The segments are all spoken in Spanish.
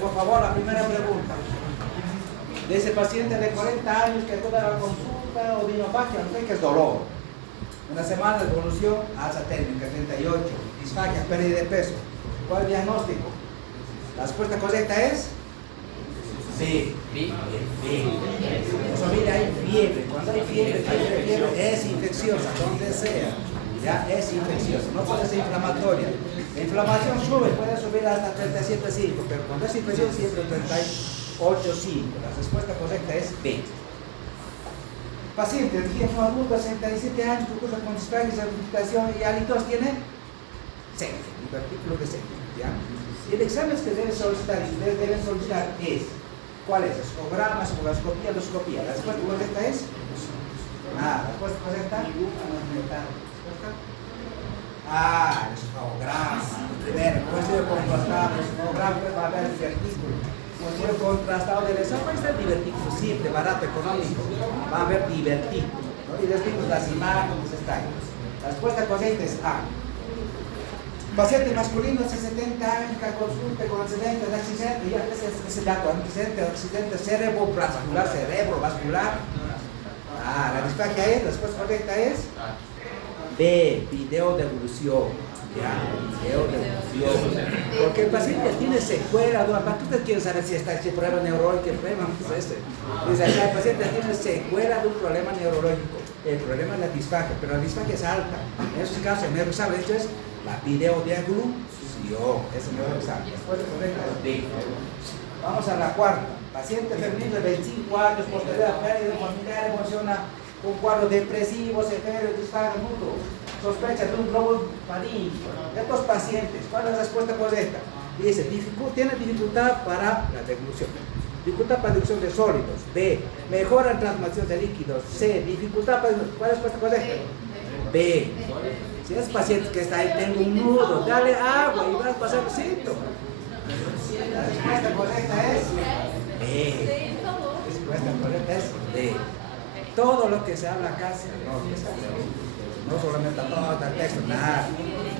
Por favor, la primera pregunta. De ese paciente de 40 años que acude a la consulta, odinofagia, no sé qué es dolor. Una semana de evolución, alza térmica, 38, disfagia, pérdida de peso. ¿Cuál es el diagnóstico? La respuesta correcta es B. O sea, mira, hay fiebre. Cuando hay fiebre es infecciosa, donde sea. Ya es infecciosa, no puede ser inflamatoria. La inflamación sube, puede subir hasta 37,5, pero cuando es infección siempre 38,5. La respuesta correcta es B. Paciente, viejo adulto, 67 años, que cursa con disfagia, certificación y halitos, tiene septo, divertículo de septo. ¿Ya? Y el examen que deben solicitar, y ustedes deben solicitar es, ¿cuál es? Escograma, escografía, endoscopía. La respuesta correcta es nada. La respuesta correcta el escograma. Primero, como estudio contrastado, el escograma va a haber el divertículo. Como estudio contrastado del examen, está el divertículo simple, barato, económico. Va a haber divertículo, ¿no? Y después las imágenes están. La respuesta correcta es A. Paciente masculino de 70 años que consulte con antecedentes de accidente, ya ese dato, antecedente de accidente cerebrovascular. La disfagia es, la respuesta correcta es B, video de evolución. Ya, video de evolución. Porque el paciente tiene secuela, aparte ustedes quieren saber si está este problema neurológico, el problema es este. Dice acá, el paciente tiene secuela de un problema neurológico. El problema es la disfagia, pero la disfagia es alta. En esos casos, el médico sabe, esto es la videodiaglución. Ese es el médico sabe. Después correcta es D. Vamos a la cuarta. Paciente femenino de 25 años, posterior a pérdida familiar, emociona un cuadro depresivo, severo, disfagia, mudo. Sospecha de un globo parín. Estos pacientes, ¿cuál es la respuesta correcta? Dice, tiene dificultad para la deglución. Dificultad para deglución de sólidos. B, mejora en transmisión de líquidos. C, dificultad para... ¿Cuál es la respuesta correcta? B. Si es paciente que está ahí, tengo un nudo, dale agua y vas a pasar el síntoma. La respuesta correcta es B. La respuesta correcta es B. Todo lo que se habla acá se anota. No solamente anota el texto, nada.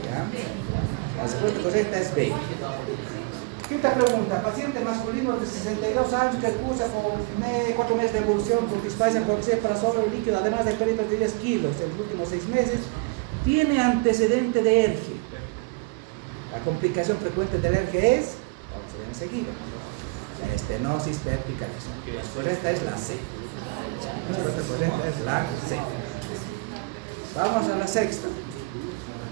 ¿Ya? La respuesta correcta es B. Quinta pregunta. Paciente masculino de 62 años que cursa con 4 meses de evolución con disfagia progresiva para solo el líquido, además de pérdida de 10 kilos en los últimos 6 meses, tiene antecedente de ERGE. La complicación frecuente del ERGE es, vamos a ver enseguida, la estenosis péptica. La correcta es la C. La respuesta correcta es la C. Vamos a la sexta.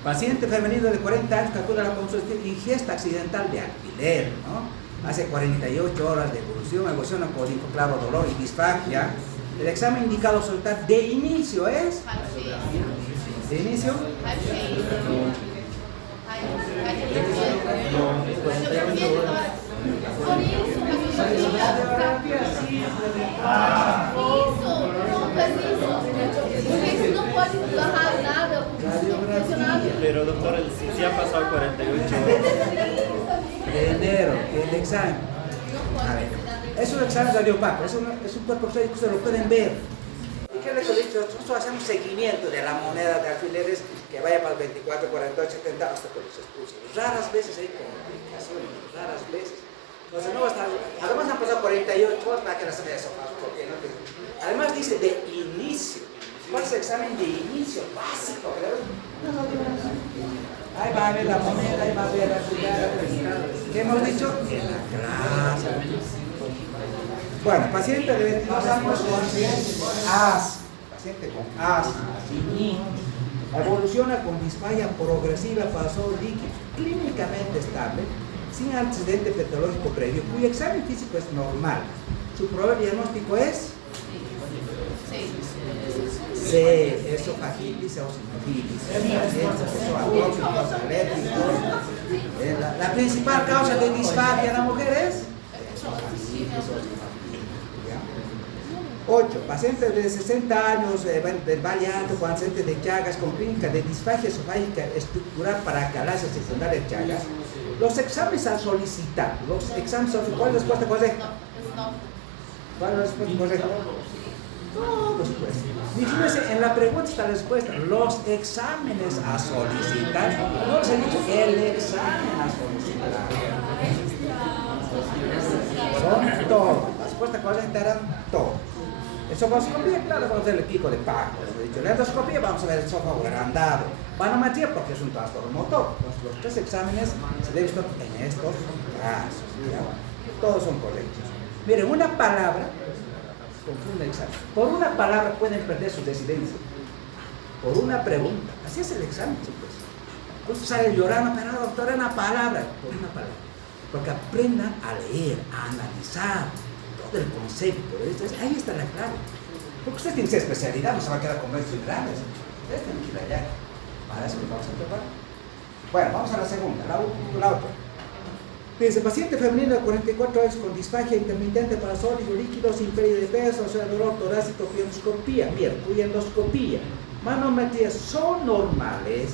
Paciente femenino de 40 años que acude a la consulta, ingesta accidental de alquiler, ¿no? Hace 48 horas de evoluciona con claro dolor y disfagia. El examen indicado soltar de inicio es... ¿De inicio? Pero doctor, si ha pasado 48 horas. De enero, el examen. A ver, es un examen radiopaco, es un cuerpo físico, ustedes lo pueden ver. ¿Y qué les he dicho? Nosotros hacemos seguimiento de la moneda de alfileres que vaya para el 24, 48, 70 hasta que los expulsen. Raras veces hay complicaciones, raras veces. Entonces no va a estar, además han pasado 48 horas para que las veas porque no. Además dice de inicio. ¿Cuál es el examen de inicio básico? Ahí va a ver la moneda, ahí va a ver la ciudad. ¿Qué hemos dicho? En la clase. Bueno, paciente de 22 años con asma. Paciente con asma, evoluciona con disfagia progresiva para solo líquido, clínicamente estable, sin antecedente patológico previo, cuyo examen físico es normal. Su probable diagnóstico es C, esofagitis o sinofilis, la principal causa de disfagia en la mujer es esofagitis o sinofilis. 8. Paciente de 60 años del Valle Alto con antecedentes de Chagas con clínica de disfagia esofágica estructural para acalasia secundaria de Chagas. Los exámenes a solicitar, ¿cuál es la respuesta correcta? ¿Cuál es la respuesta correcta? Todos pues. Fíjense, en la pregunta está la respuesta. Los exámenes a solicitar. No les he dicho el examen a solicitar. afectarán todo. Esofagoscopía, claro, vamos a ver el pico de pájaro. La endoscopía, vamos a ver el esófago agrandado. Manometría, porque es un trastorno motor. Los 3 exámenes se deben estar en estos casos. ¿Ya? Todos son correctos. Miren, una palabra confunde el examen. Por una palabra pueden perder su residencia. Por una pregunta. Así es el examen, chicos. Entonces sale llorando, pero doctora, una palabra. Por una palabra. Porque aprendan a leer, a analizar todo el concepto. Ahí está la clave. Porque ustedes tienen esa especialidad, no se va a quedar con medios generales. Ustedes tienen que ir allá. Para eso nos vamos a preparar. Bueno, vamos a la segunda, la otra. Dice, paciente femenino de 44 años con disfagia intermitente para sólido líquido sin pérdida de peso, o sea, dolor torácico, cuya endoscopía, mira, cuya endoscopía, manometrías son normales.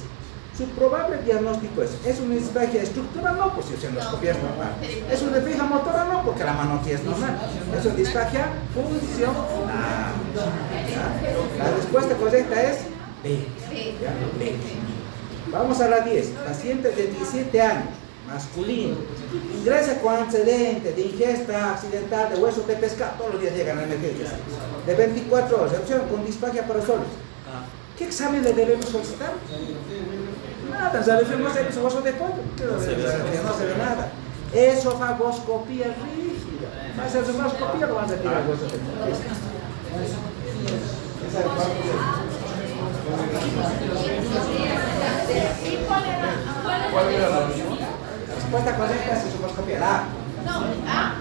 Su probable diagnóstico es una disfagia estructural, no, pues si su endoscopía es normal. Es una disfagia motora, no, porque la manometría es normal. Es una disfagia funcional. La respuesta correcta es B. B. Vamos a la 10. Paciente de 17 años, masculino, ingresa con antecedente de ingesta accidental de huesos de pescado, todos los días llegan a emergencias, de 24 horas, erupción con disfagia para solos. ¿Qué examen le debemos solicitar? Nada, ya le fuimos a hacer su hueso de pollo, no se ve nada. Esofagoscopía rígida. Va a hacer esofagoscopía, lo van a retirar el hueso de pollo. ¿Cuál era la La respuesta correcta es esofagoscopía. La A. No, A.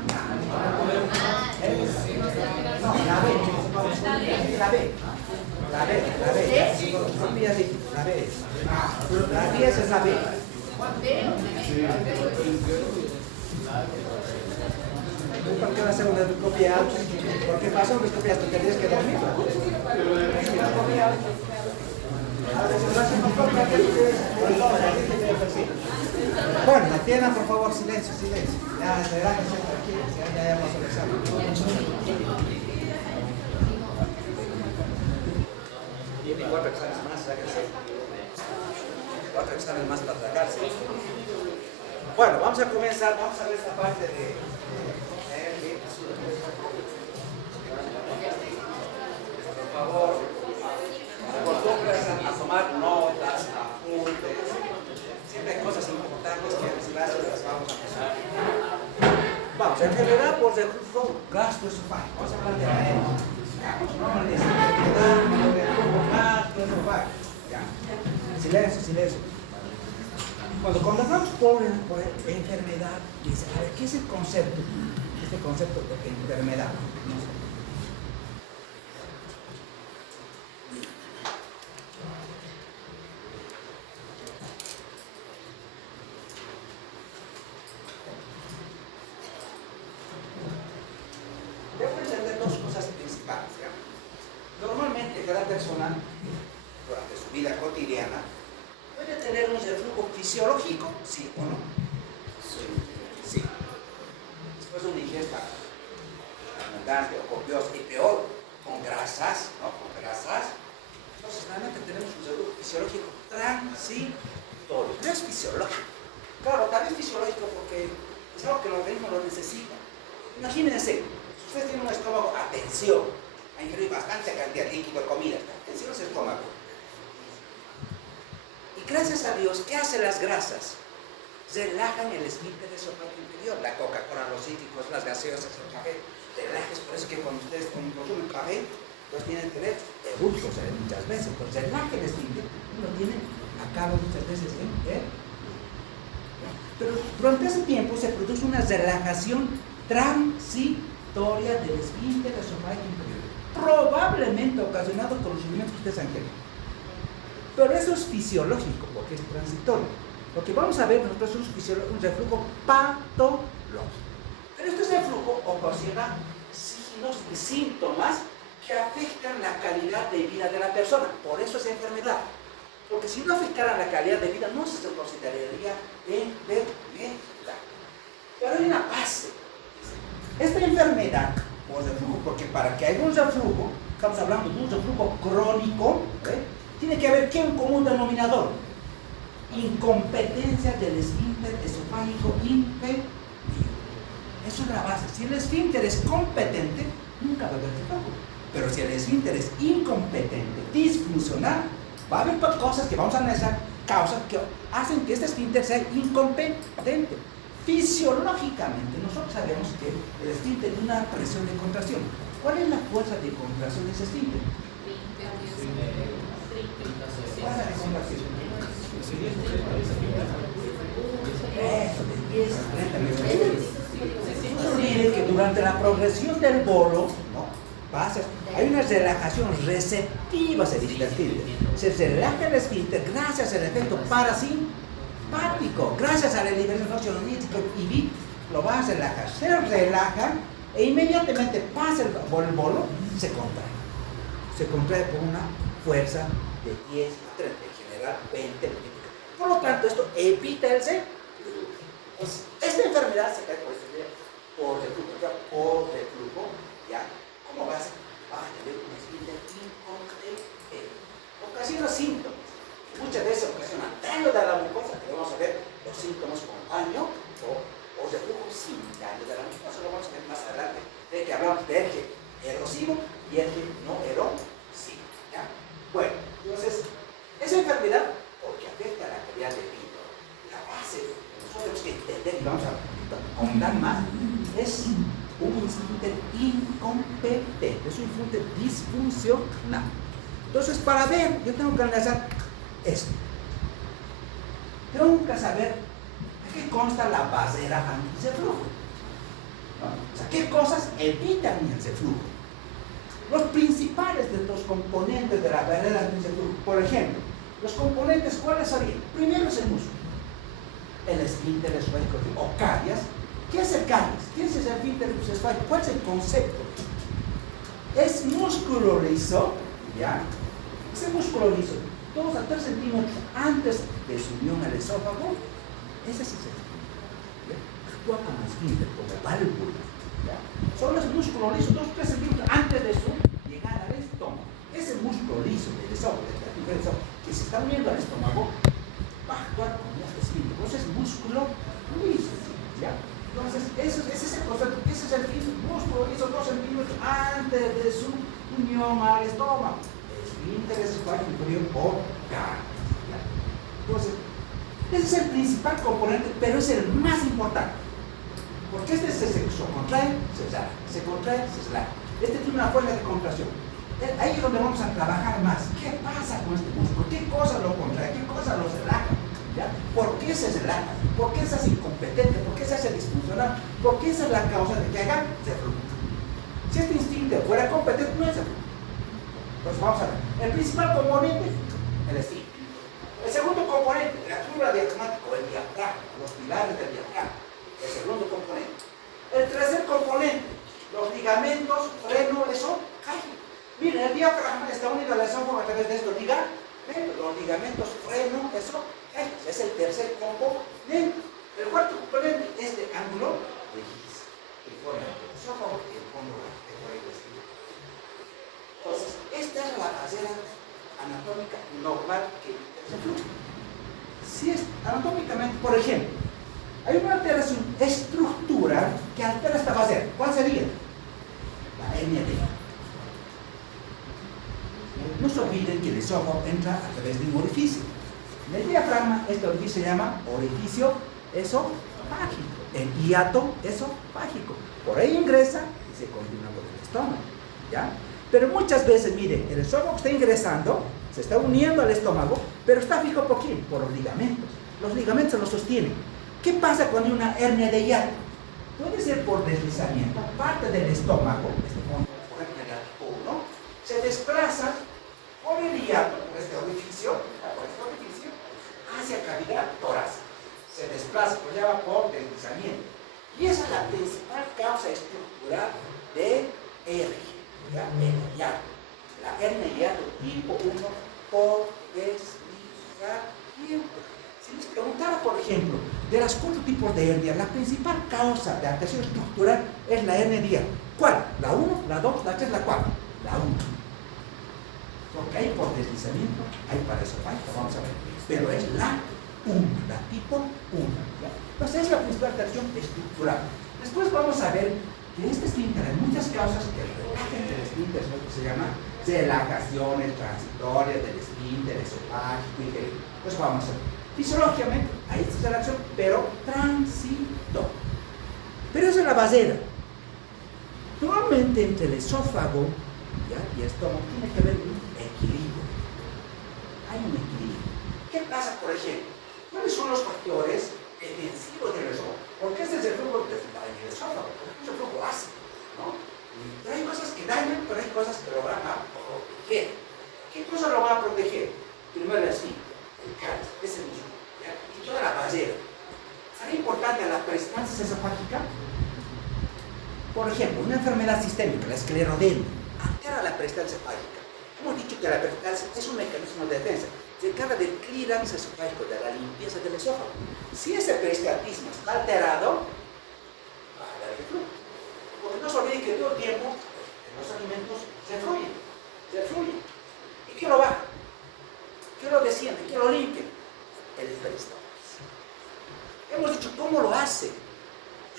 No, la B. La B. La B. Esofagoscopía rígida. La B. La 10 es la B. ¿Por qué va a hacer una endoscopía? ¿Por qué pasa una endoscopía? Tú tendrías que dormir. Bueno, atiendan por favor, silencio. Ya, se relájense tranquilos, ya hemos el examen. Tiene 4 exámenes más, sáquense. 4 exámenes más para tragarse. Bueno, vamos a comenzar, vamos a ver esta parte de por favor, acostumbres a tomar notas, apuntes. Siempre hay cosas importantes que en las clases las vamos a pasar. Vamos, enfermedad por reflujo gastroesofágico. Vamos a hablar de la EMA. No me dice enfermedad por reflujo gastroesofágico. Ya. Silencio. Cuando hablamos por enfermedad, dice, a ver, ¿qué es el concepto? Este concepto de enfermedad. No sé. Debo entender 2 cosas principales. ¿Ya? Normalmente cada persona, durante su vida cotidiana, puede tener un reflujo fisiológico, ¿sí o no? Sí. Después de una ingesta abundante o copiosa y peor, con grasas, ¿no? Entonces realmente tenemos un reflujo fisiológico transitorio. No es fisiológico. Claro, también fisiológico porque es algo que el organismo lo necesita. Imagínense, si usted tiene un estómago, atención, a ingerir bastante cantidad de líquido de comida, atención a ese estómago. Y gracias a Dios, ¿qué hacen las grasas? Relajan el esfínter esofágico inferior. La Coca-Cola, los cítricos, las gaseosas, el café, relajes. Por eso que cuando ustedes consumen café, pues tienen que tener ebulsos muchas veces. Pues relaja el esfínter, lo tienen a cabo muchas veces. Pero durante ese tiempo se produce una relajación transitoria del esfínter esofágico inferior, probablemente ocasionado por los alimentos que ustedes han comido. Pero eso es fisiológico, porque es transitorio. Lo que vamos a ver nosotros es un reflujo patológico. Pero este reflujo ocasiona signos y síntomas que afectan la calidad de vida de la persona. Por eso es enfermedad. Porque si no afectara la calidad de vida, no se consideraría enfermedad. Pero hay una base. Esta enfermedad, o reflujo, porque para que haya un reflujo, estamos hablando de un reflujo crónico, tiene que haber ¿qué? Un común denominador. Incompetencia del esfínter esofágico inferior. Eso es la base. Si el esfínter es competente, nunca va a haber reflujo. Pero si el esfínter es incompetente, disfuncional, va a haber cosas que vamos a analizar, causas que hacen que este esfínter sea incompetente. Fisiológicamente, nosotros sabemos que el esfínter tiene una presión de contracción. ¿Cuál es la fuerza de contracción de ese esfínter? ¿Cuál es la de contracción? Eso, de 10 a 30 metros. No se olvide que durante la progresión del bolo, ¿no? Hay una relajación receptiva, se dice el esfínter. Se relaja el esfínter gracias al efecto parasimpático, gracias a la liberación y lo va a relajar. Se relaja e inmediatamente pasa por el bolo, se contrae. Se contrae por una fuerza de 10 a 30, en general 20. Por lo tanto, esto evita el pues, esta enfermedad se caracteriza por reflujo, ¿ya? ¿Cómo vas a tener un esfínter incompetente? Ocasiona síntomas. Muchas veces ocasiona daño de la mucosa, que vamos a ver los síntomas con daño o reflujo sin daño de la mucosa. Lo vamos a ver más adelante, de que hablamos de eje erosivo y eje no erosivo, ¿ya? Bueno, entonces, esa enfermedad, porque afecta la calidad de vida, la base, nosotros tenemos que entender y vamos a ahondar más, es un esfínter incompetente, es un esfínter disfuncional. Entonces, para ver, yo tengo que analizar esto. Tengo que saber de qué consta la barrera antirreflujo, ¿no? O sea, qué cosas evitan el reflujo. Los principales de los componentes de la barrera antirreflujo, por ejemplo, los componentes, ¿cuáles serían? Primero es el músculo, el esfínter esofágico o caries. ¿Qué es el caries? ¿Qué es el esfínter esofágico? ¿Cuál es el concepto? Es músculo liso, ¿ya? Ese músculo liso, 2 a 3 centímetros antes de su unión al esófago, ese es el esfínter. Actúa como esfínter, como válvula, ¿ya? Solo es músculo liso, 2 a 3 centímetros antes de su llegada al estómago. Ese músculo liso del esófago, que se está uniendo al estómago, va a actuar como un esfínter. Entonces es músculo liso, ¿ya? Entonces, ese es el concepto, ese es el músculo liso 2 centímetros antes de su unión al estómago. Esfínter esofágico inferior o caries. Entonces, ese es el principal componente, pero es el más importante. Porque este se contrae, se relaja, se contrae, se relaja. Este tiene una fuerza de contracción. Ahí es donde vamos a trabajar más. ¿Qué pasa con este músculo? ¿Qué cosa lo contrae? ¿Qué cosa lo relaja? ¿Ya? ¿Por qué se relaja? ¿Por qué se hace incompetente? ¿Por qué se hace disfuncional? ¿Por qué esa es la causa de que haga reflujo? Si este instinto fuera competente, no es reflujo. Entonces vamos a ver. El principal componente, el esfínter. El segundo componente, la fibra diafragmática, el diafragma, los pilares del diafragma. El segundo componente. El tercer componente, los ligamentos freno esofágico. Miren, el diafragma está unido al esófago a través de estos ligamentos. Los ligamentos freno esofágico. Es el tercer componente. El cuarto componente es de ángulo de Gis, que forma el esófago y el fondo de el estilo. Entonces, esta es la barrera anatómica normal que se fluye. Si es anatómicamente, por ejemplo, hay una alteración estructural que altera esta barrera. ¿Cuál sería? La hernia de hiato. No se olviden que el esófago entra a través de un orificio. En el diafragma, este orificio se llama orificio esofágico, el hiato esofágico. Por ahí ingresa y se continúa con el estómago, ¿ya? Pero muchas veces, mire, el esófago está ingresando, se está uniendo al estómago, pero está fijo por quién? Por los ligamentos. Los ligamentos lo sostienen. ¿Qué pasa cuando hay una hernia de hiato? Puede ser por deslizamiento, parte del estómago, por ejemplo, el hiato 1, se desplaza por el hiato, por este orificio, hacia cavidad torácica. Se desplaza, lo llama por deslizamiento. Y esa es la principal causa estructural de hernia, el hiato. La hernia de hiato tipo 1 por deslizamiento. Si les preguntara, por ejemplo, de las 4 tipos de hernia, la principal causa de alteración estructural es la hernia de hiato. ¿Cuál? ¿La 1, la 2, la 3, la 4? La 1. Porque hay por deslizamiento, hay para esofágico, vamos a ver. Pero es la 1, la tipo 1. ¿Ya? Entonces es la principal alteración estructural. Después vamos a ver que este esfínter, hay muchas causas que relajan el esfínter, es lo que se llama relajaciones transitorias del esfínter esofágico y que, pues vamos a ver. Fisiológicamente hay esta relación, pero transito. Pero esa es la basera. Normalmente entre el esófago, ¿ya?, y el estómago tiene que haber un equilibrio. Hay un equilibrio. ¿Qué pasa, por ejemplo? ¿Cuáles son los factores defensivos del esófago? Porque este es el flujo del esófago, porque es el flujo ácido, ¿no? Y hay cosas que dañan, pero hay cosas que lo van a proteger. ¿Qué cosas lo van a proteger? Primero el esfínter, el cáliz, ese mismo, ¿ya?, y toda la basera. ¿Será importante la peristalsis esofágica? Por ejemplo, una enfermedad sistémica, la esclerodermia, altera la peristalsis esofágica. Hemos dicho que la peristalsis es un mecanismo de defensa. Se encarga del clearance esofágico, de la limpieza del esófago. Si ese peristaltismo está alterado, va a haber reflujo. Porque no se olvide que todo el tiempo los alimentos se fluyen. ¿Y qué lo baja? ¿Qué lo desciende? ¿Qué lo limpia? El peristaltis. Hemos dicho cómo lo hace.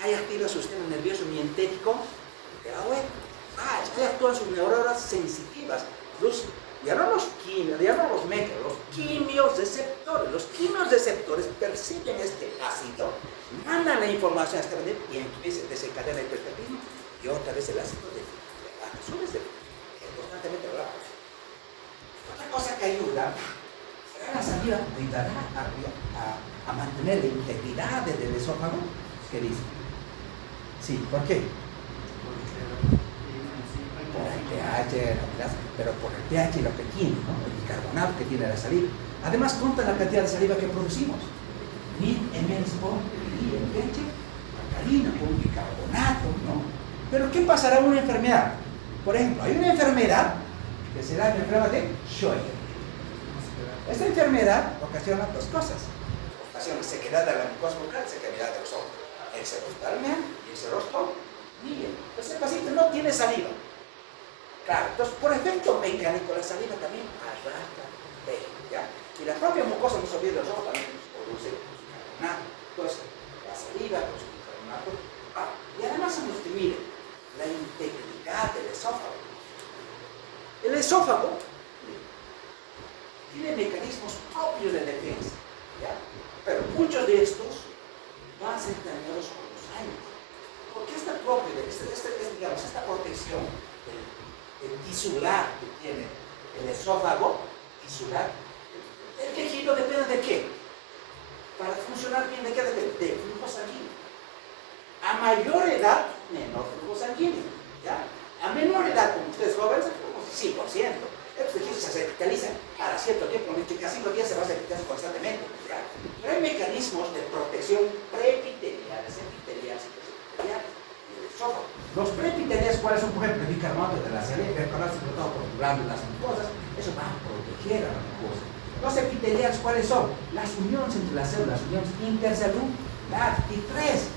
Ahí activa su sistema nervioso mientético. Ahí actúan sus neuronas sensitivas. Ya no los meca, los quimioreceptores. Los quimioreceptores perciben este ácido, mandan la información a esta manera y empieza a desencadenar el peristaltismo y otra vez el ácido sube constantemente lo baja. Otra cosa que ayuda será la saliva, ayudará a mantener la integridad del esófago. ¿Qué dice? Sí, ¿por qué? Por el pH, pero por el pH y lo que tiene, ¿no?, el bicarbonato que tiene la saliva. Además, cuenta la cantidad de saliva que producimos. 1000 ml por día de leche alcalina con bicarbonato, ¿no? Pero ¿qué pasará en una enfermedad? Por ejemplo, hay una enfermedad que será la enfermedad de Scheuer. Esta enfermedad ocasiona dos cosas. Ocasiona sequedad de la mucosa bucal, sequedad de los ojos. El serostalmia y el serostomía. Ese paciente no tiene saliva. Claro, entonces por efecto mecánico la saliva también arrastra pelo, ¿ya? Y la propia mucosa, no se olvide, los ojos también produce bicarbonato. Entonces, la saliva produce bicarbonato. Y además se nos mire la integridad del esófago. El esófago tiene mecanismos propios de defensa, ¿ya? Pero muchos de estos van a ser dañados con los años. Porque esta protección el tisular que tiene el esófago, tisular, el tejido depende de qué? Para funcionar bien, ¿de qué depende? De flujo sanguíneo. A mayor edad, menor flujo sanguíneo, ¿ya? A menor edad, como ustedes jóvenes, como 5%. Estos tejidos se revitalizan cada cierto tiempo, cada 5 días se va a revitalizar constantemente, ¿ya? Pero hay mecanismos de protección preepiteliales, epiteliales y posepiteliales del esófago. Los preepiteliales, ¿cuáles son? Por ejemplo, el bicarbonato de la saliva, el bicarbonato secretado por glándulas mucosas, eso va a proteger a la mucosa. Los epiteliales, ¿cuáles son? Las uniones entre las células, uniones intercelulares. Y 3,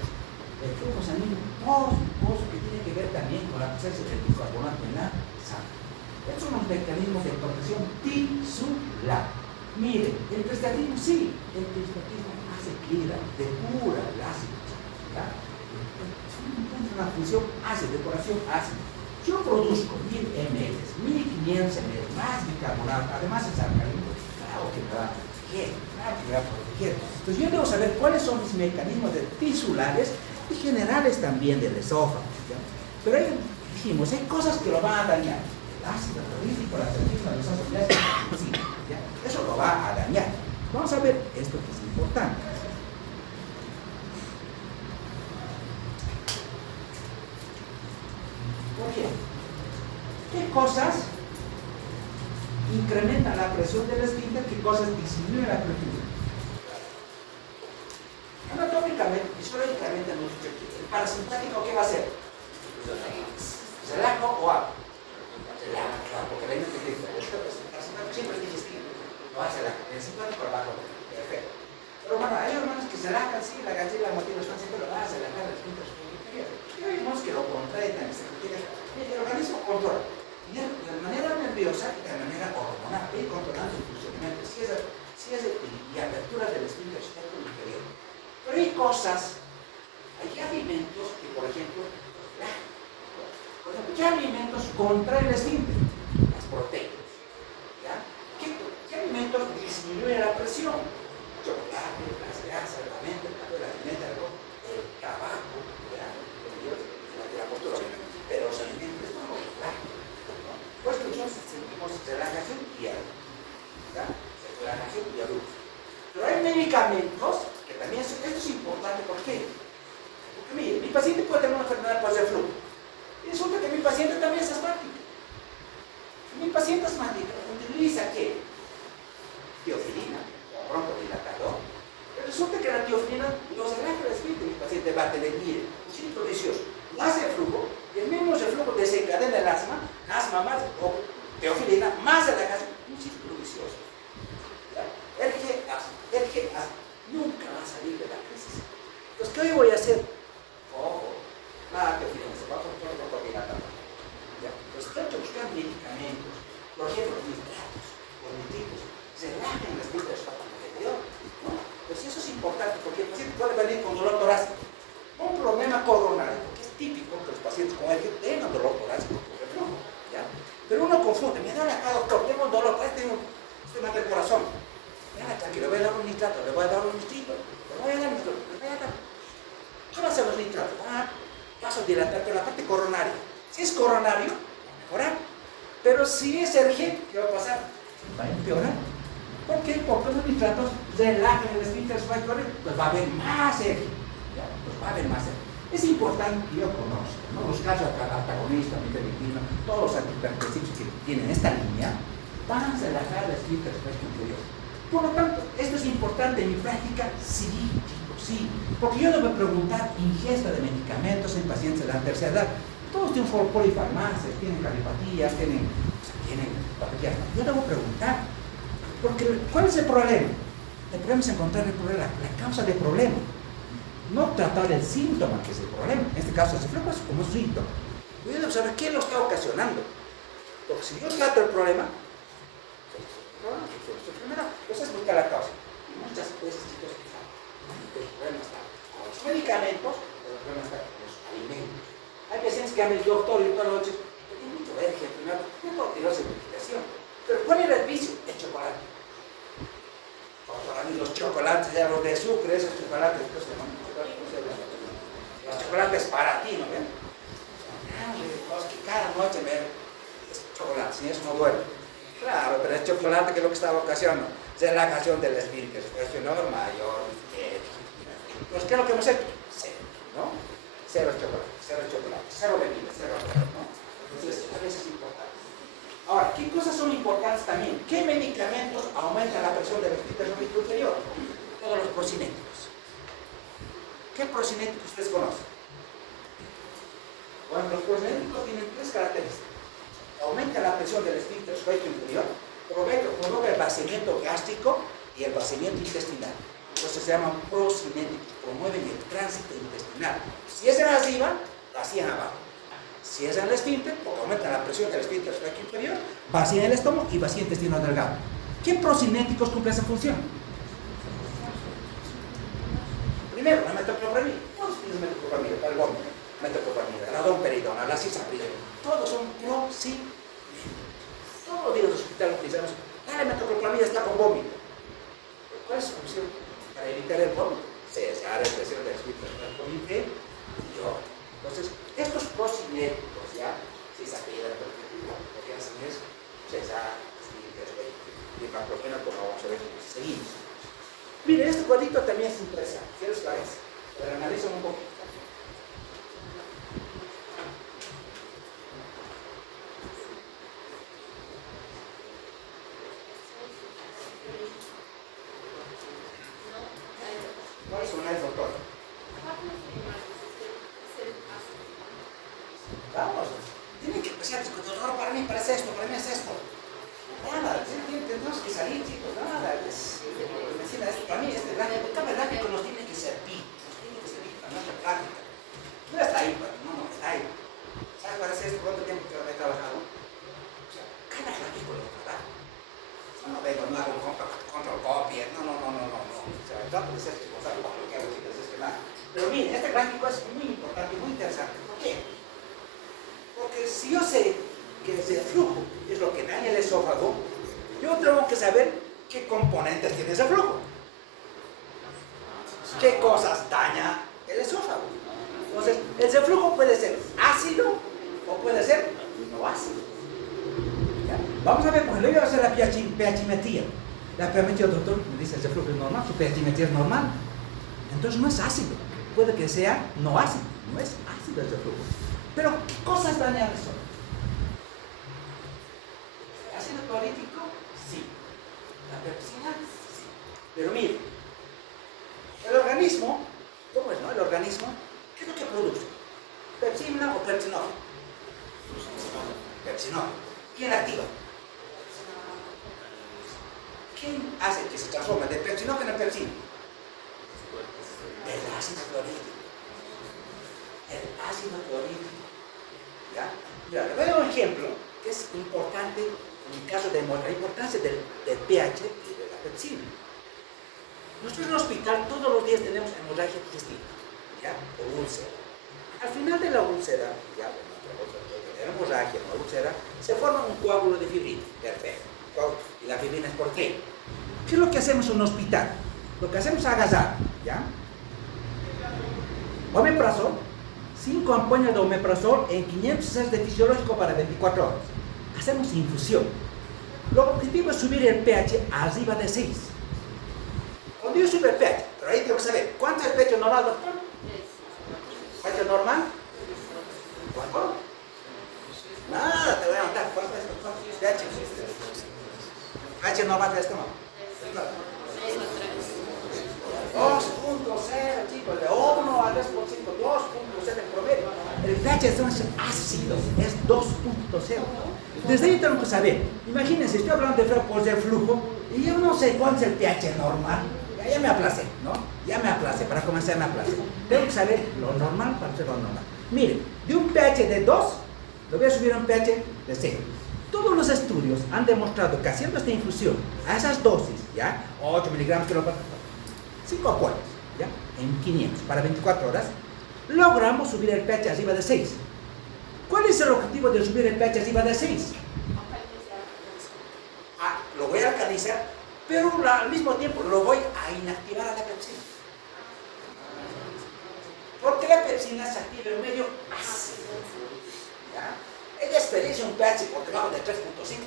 el flujo sanguíneo post que tiene que ver también con la presencia del bicarbonato en la sangre. Estos son los mecanismos de protección tisular. Miren, el peristaltismo, sí, el peristaltismo hace clíra, depura el ácido, ¿ya? Una función ácida, depuración ácida. Yo produzco 1000 ml, 1500 ml, más bicarbonato, además es alcalino, claro que me va a proteger, Entonces yo debo saber cuáles son mis mecanismos tisulares y generales también del esófago, ¿ya? Pero ahí dijimos, hay cosas que lo van a dañar. El ácido clorhídrico, la termina, los ácidos, sí, ¿ya? Eso lo va a dañar. Vamos a ver esto que es importante. ¿Por qué? ¿Qué cosas incrementan la presión del esfínter? ¿Qué cosas disminuyen la presión? Anatómicamente, fisiológicamente, el parasimpático, ¿qué va a hacer? ¿Relajo o agua? Relajo, claro, porque la mente dice, el parasimpático siempre es digestivo, no hace relajo, el simpático abajo, perfecto. Pero bueno, hay hermanos que se relajan, sí, la gallina, los motivos están siempre lo van a relajar el esfínter superior. Y hay hermanos que lo contraen, el organismo controla de manera nerviosa y de manera hormonal, ir controlando el funcionamiento, si es y apertura del esfínter inferior. Pero hay cosas, hay alimentos que, por ejemplo, relajan. ¿qué alimentos contraen el esfínter? Las proteínas. ¿Ya? ¿Qué alimentos disminuyen la presión? Chocolate, las grasas, la mente, la alimenta, el tabaco, ¿ya? La postura. Pero los alimentos no los relajan. Pues que nosotros sentimos relajación y algo. ¿Ya? Relajación y algo. Pero hay medicamentos que también, esto es importante, ¿por qué? Porque mire, mi paciente puede tener una enfermedad para hacer flujo. Y resulta que mi paciente también es asmático. Mi paciente asmático utiliza ¿qué? Tiofilina, broncodilatador. Pero resulta que la tiofilina los relaja el esfínter. Mi paciente va a tener, mire, un círculo vicioso. Hace flujo, y el mismo reflujo desencadena el asma más, o teofilina, más relajación, un círculo vicioso. ¿Ya? El que nunca va a salir de la crisis. Entonces, ¿qué hoy voy a hacer? Ojo, nada teofilina, se va a poner broncodilatador. Pues tengo que buscar medicamentos, por ejemplo, nitratos o nitritos, relajen las vías del estómago inferior, ¿no? Pues eso es importante porque el paciente puede venir con dolor torácico, un problema coronario, porque es típico que los pacientes con el que tengan dolor torácico por reflujo, ¿ya? Pero uno confunde, me duele acá, doctor, tengo un dolor, tengo estoy mal del corazón. Ya, tranquilo, le voy a dar un nitrato, le voy a dar un nitrito, le voy a dar un nitrito, le voy a dar. ¿Qué va a hacer los nitratos? Vasodilatar con la parte coronaria. Si es coronario, mejorar. Pero si es RG, ¿qué va a pasar? Va a empeorar. ¿Por qué? Porque los nitratos relajan el esfínter subaracnoide, pues va a haber más RG. Pues va a haber más RG. Es importante que yo conozca, ¿no? Los casos antagonistas, mifepristona, todos los antihipertensivos que tienen esta línea van a relajar el esfínter subaracnoide. Por lo tanto, esto es importante en mi práctica, sí, chicos, sí. Porque yo debo preguntar ingesta de medicamentos en pacientes de la tercera edad. Todos tienen polifarmacias, tienen cardiopatías, tienen patologías. Yo debo preguntar, porque ¿cuál es el problema? El problema es encontrar el problema, la causa del problema. No tratar el síntoma, que es el problema. En este caso, el reflujo es como un síntoma. Yo debo saber qué lo está ocasionando. Porque si yo trato el problema, entonces busca la causa. Y muchas veces, chicos, el problema está con los medicamentos, pero el problema está con los alimentos. Hay pacientes que hablan, doctor, y toda la noche, tiene mucho alergia, primero, no puedo tirar su medicación. Pero ¿cuál era el vicio? El chocolate. Para mí los chocolates, ya los de azúcar, esos chocolates, ¿qué se llaman? Los chocolates para ti, ¿no ven? Los que cada noche me es chocolate, sin eso no duele. Claro, pero es chocolate que es lo que estaba ocasionando. Relajación del esfínter, presión mayor. Pues, ¿qué es lo que hemos hecho? Cero, ¿no? Cero chocolate, cero bebidas, cero alcohol, ¿no? Entonces, a veces es importante. Ahora, ¿qué cosas son importantes también? ¿Qué medicamentos aumentan la presión del esfínter superior? Todos los procinéticos. ¿Qué procinéticos ustedes conocen? Bueno, los procinéticos tienen tres características. Aumenta la presión del esfínter superior, provoca el vaciamiento gástrico y el vaciamiento intestinal. Entonces se llaman procinéticos, promueven el tránsito intestinal. Si es en arriba, vacían abajo. Si es en el esfínter, porque aumenta la presión del esfínter inferior, vacían el estómago y vacían el intestino delgado. ¿Qué procinéticos cumplen esa función? Primero, la metoclopramida. Todos tienen metoclopramida para el vómito. Metoclopramida, la domperidona, la cisaprida. Todos son procinéticos. Todos los días en los hospitales utilizamos, la metoclopramida está con vómito. ¿Cuál es su función? Para evitar el vómito. Cesar la presión del esfínter inferior. Entonces, estos procinéticos, ¿ya? Cisaprida, lo que hacen es cesar y ibuprofeno, como vamos a ver, seguimos. Mire, este cuadrito también es interesante. ¿Qué les parece? Pero analicen un poquito. ¿Cuál es una del doctor? Vamos, tienen que empezar a discutir, doctor, para mí parece esto, para mí es esto. Nada, tenemos que salir, chicos, nada. Medicina, para mí, cada gráfico nos tiene que servir, para nuestra práctica. No está ahí, no, está ahí. ¿Sabes cuál es esto? ¿Cuánto tiempo he trabajado? O sea, cada gráfico lo trabajo. No vengo, no hago control copia, no. O sea, trato de ser responsable por lo que hago, chicos, es que nada. Pero miren, este gráfico es muy importante, muy interesante. ¿Por qué? Porque si yo tenemos que saber qué componentes tiene ese flujo. ¿Qué cosas daña el esófago? Entonces, el reflujo puede ser ácido o puede ser no ácido. ¿Ya? Vamos a ver, por ejemplo, yo voy a hacer la pHimetría. La pHimetría, doctor, me dice el reflujo es normal, su pHimetría es normal. Entonces no es ácido. Puede que sea no ácido. No es ácido el reflujo. Pero, ¿qué cosas dañan eso? ¿El ácido clorhídrico? Sí. ¿La pepsina? Sí. Pero mire, el organismo, ¿cómo es, no? El organismo, ¿qué es lo que produce? ¿Pepsina o pepsinógeno? Pepsinógeno. ¿Quién activa? ¿Quién hace que se transforme de pepsinógeno a pepsina? El ácido clorhídrico. El ácido clorhídrico. ¿Ya? Mira, le voy a dar un ejemplo que es importante en el caso de la importancia del pH y de la pepsina. Nosotros en el hospital todos los días tenemos hemorragia digestiva, ¿ya? O úlcera. Al final de la úlcera, ya, de la hemorragia o úlcera, se forma un coágulo de fibrina. Perfecto. ¿Y la fibrina es por qué? ¿Qué es lo que hacemos en un hospital? Lo que hacemos es agasar, ¿ya? Omeprazol, 5 ampollas de omeprazol en 500 cc de fisiológico para 24 horas. Hacemos infusión. Lo objetivo es subir el pH arriba de 6. Cuando yo subo el pH, pero ahí tengo que saber, ¿cuánto es el pH normal, doctor? ¿pH normal? ¿Cuánto? Nada, te voy a anotar. ¿Cuánto es, doctor? pH normal del estómago. 2.0, chicos, de 1 a 3.5, 2.0 en promedio. El pH es ácido, es 2.0. Desde ahí tengo que saber. Imagínense, estoy hablando de flujo y yo no sé cuál es el pH normal. Ya me aplacé, ¿no? Ya me aplacé, para comenzar me aplacé. Tengo que saber lo normal para hacer lo normal. Miren, de un pH de 2, lo voy a subir a un pH de 6. Todos los estudios han demostrado que haciendo esta infusión a esas dosis, ¿ya? 8 miligramos, 5 ampollas, ¿ya? En 500 para 24 horas, logramos subir el pH arriba de 6. ¿Cuál es el objetivo de subir el pH arriba de 6? Lo voy a alcalizar, pero al mismo tiempo lo voy a inactivar a la pepsina. Porque la pepsina se activa en medio ácido. ¿Ya? Ella experiencia un pH por debajo de 3.5,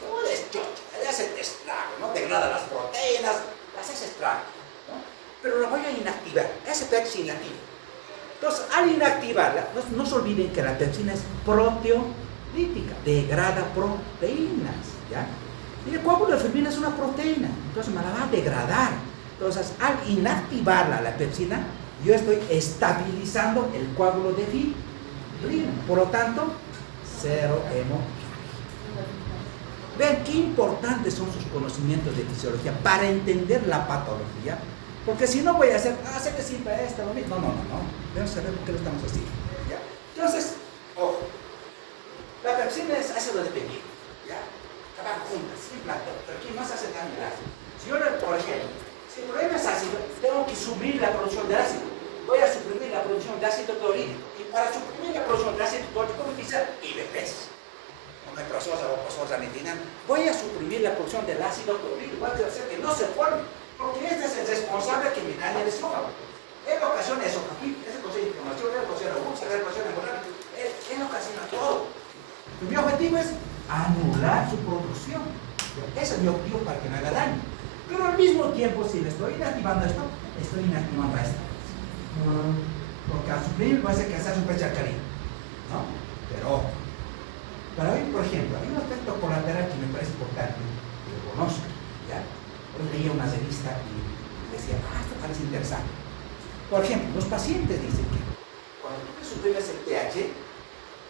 no es chocho, ella hace estrago, ¿no? Degrada las proteínas, las hace estrago, ¿no? Pero la voy a inactivar, ese pH se inactiva. Entonces, al inactivarla, no se olviden que la pepsina es proteolítica, degrada proteínas, ¿ya? Y el coágulo de fibrina es una proteína, entonces me la va a degradar. Entonces, al inactivarla, la pepsina, yo estoy estabilizando el coágulo de fibrina. Por lo tanto, cero hemorragia. Vean qué importantes son sus conocimientos de fisiología para entender la patología. Porque si no voy a hacer, sé que sirve esto, lo mismo. No. Debemos saber por qué lo estamos haciendo. ¿Ya? Entonces, ojo. La pepsina es ácido dependiente. ¿Ya? Trabajan juntas, sin plato. Pero aquí no se hace tan ácido. Si yo, por ejemplo, si el problema es ácido, tengo que suprimir la producción de ácido. Voy a suprimir la producción de ácido clorhídrico. Y para suprimir la producción de ácido clorhídrico, voy a utilizar IBPs. Omeprazol o ranitidina. Voy a suprimir la producción del ácido clorhídrico. Voy a hacer que no se forme. Porque este es el responsable que me daña el estómago. Él ocasiona eso, él ocasiona inflamación, él ocasiona úlcera, él ocasiona hemorragia, él ocasiona todo. Mi objetivo es anular su producción. Ese es mi objetivo para que me haga daño. Pero al mismo tiempo, si le estoy inactivando esto, estoy inactivando a esto. Porque al suprimir puede ser que sea un pecharcarín, ¿no? Pero hoy, por ejemplo, hay un aspecto colateral que me parece importante, que lo conozco, ¿ya? Hoy leía una revista y decía, esto parece interesante. Por ejemplo, los pacientes dicen que cuando tú te suprimes el pH,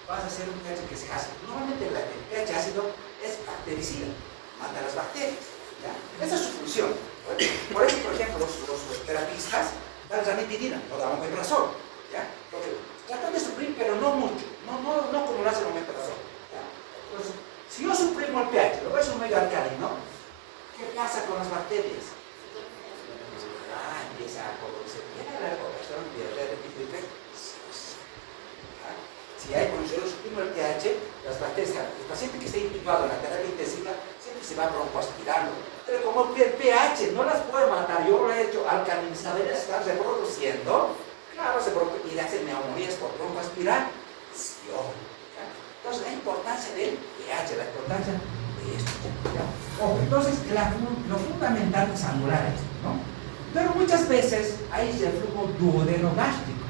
vas a hacer un pH que sea ácido. Normalmente el pH ácido es bactericida, mata las bacterias. ¿Ya? Esa es su función. Por eso, por ejemplo, los terapistas dan ranitidina, no dan omeprazol. ¿Ya? Porque tratan de suprimir, pero no mucho, no como lo hace el omeprazol. ¿Ya? Entonces, si yo suprimo el pH, lo voy a hacer un medio alcalino, ¿qué pasa con las bacterias? Empieza a producir la población de tipo infeccioso. Si hay condición subimos el pH, las bacterias, el paciente que esté intubado en la terapia intensiva siempre se va broncoaspirando. Pero como el pH no las puede matar, yo lo he hecho, alcalinizadores están reproduciendo, claro, y le hacen neumonías por broncoaspiración. Entonces, la importancia del pH, la importancia de esto. Entonces, lo fundamental es anular esto, ¿no? Pero muchas veces hay reflujo duodenogástrico.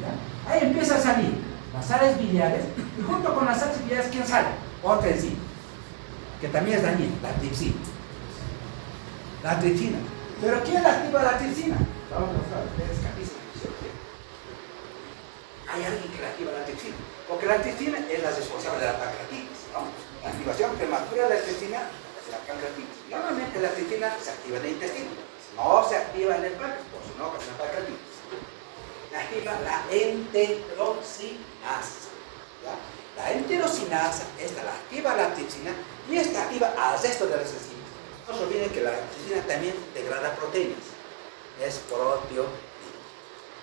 ¿Ya? Ahí empieza a salir las sales biliares, y junto con las sales biliares, ¿quién sale? Otra enzima, que también es dañina, la tripsina. La tripsina. ¿Pero quién activa la tripsina? Vamos a mostrar, ustedes capítulos. Hay alguien que la activa la tripsina, porque la tripsina es la responsable de la pancreatitis, ¿no? La activación prematura de la tripsina es la pancreatitis. Normalmente la tripsina se activa en el intestino, no se activa en el páncreas, por si no ocasiona pancreatitis. La activa la enterosinasa. ¿Ya? La enterosinasa, esta la activa la tripsina y esta activa al resto de las enzimas. No se olviden que la tripsina también degrada proteínas, es proteína.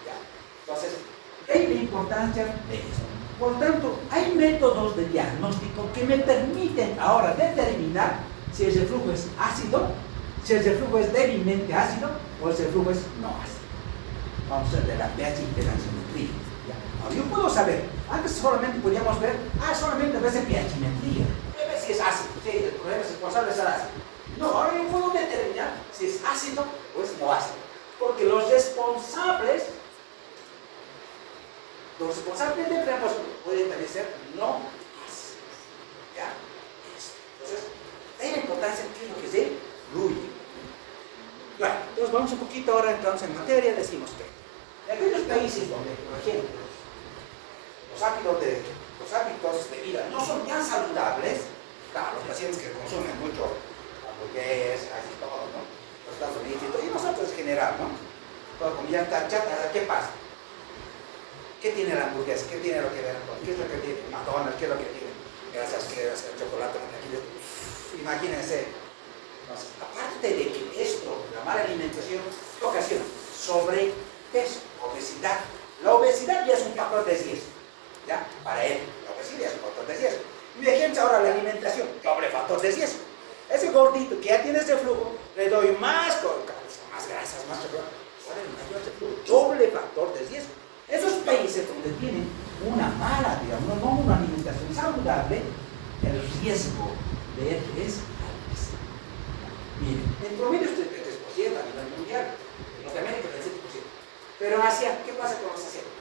¿Ya? Entonces, hay la importancia de eso. Por tanto, hay métodos de diagnóstico que me permiten ahora determinar si el reflujo es ácido, si el reflujo es débilmente ácido o el reflujo es no ácido. Vamos a ver de la pH intensiometría. Ahora yo puedo saber, antes solamente podíamos ver, solamente ves el pHmetría, ver si es ácido, sí, el problema es responsable de ser ácido. No, ahora yo puedo determinar si es ácido o es no ácido, porque los responsables de enfermos pueden también ser no ácidos. ¿Ya? Entonces, hay la importancia de qué es lo que se fluye. Bueno, entonces vamos un poquito ahora entonces en materia, decimos que en aquellos países donde, por ejemplo, los hábitos de vida no son tan saludables, claro, los pacientes que consumen mucho hamburguesas y todo, ¿no? Los Estados Unidos y nosotros en general, ¿no? Todo comida tan chata, ¿qué pasa? ¿Qué tiene la hamburguesa? ¿Qué tiene lo que ver? ¿Qué es lo que tiene McDonald's? ¿Qué es lo que tiene? Gracias, el chocolate, imagínense. Entonces, aparte de que esto, la mala alimentación, ocasiona sobrepeso, obesidad. La obesidad ya es un factor de riesgo, ¿ya? Para él, la obesidad ya es un factor de riesgo. Imagínense ahora la alimentación, doble factor de riesgo. Ese gordito que ya tiene ese flujo, le doy más grasas, más chocolate, ahora el mayor reflujo, doble factor de riesgo. Esos países donde tienen una mala, digamos, no una alimentación saludable, el riesgo de él es altísimo. Miren, en promedio es 33% a nivel mundial, en Norteamérica 37%. Pero en Asia, ¿qué pasa con los asiáticos?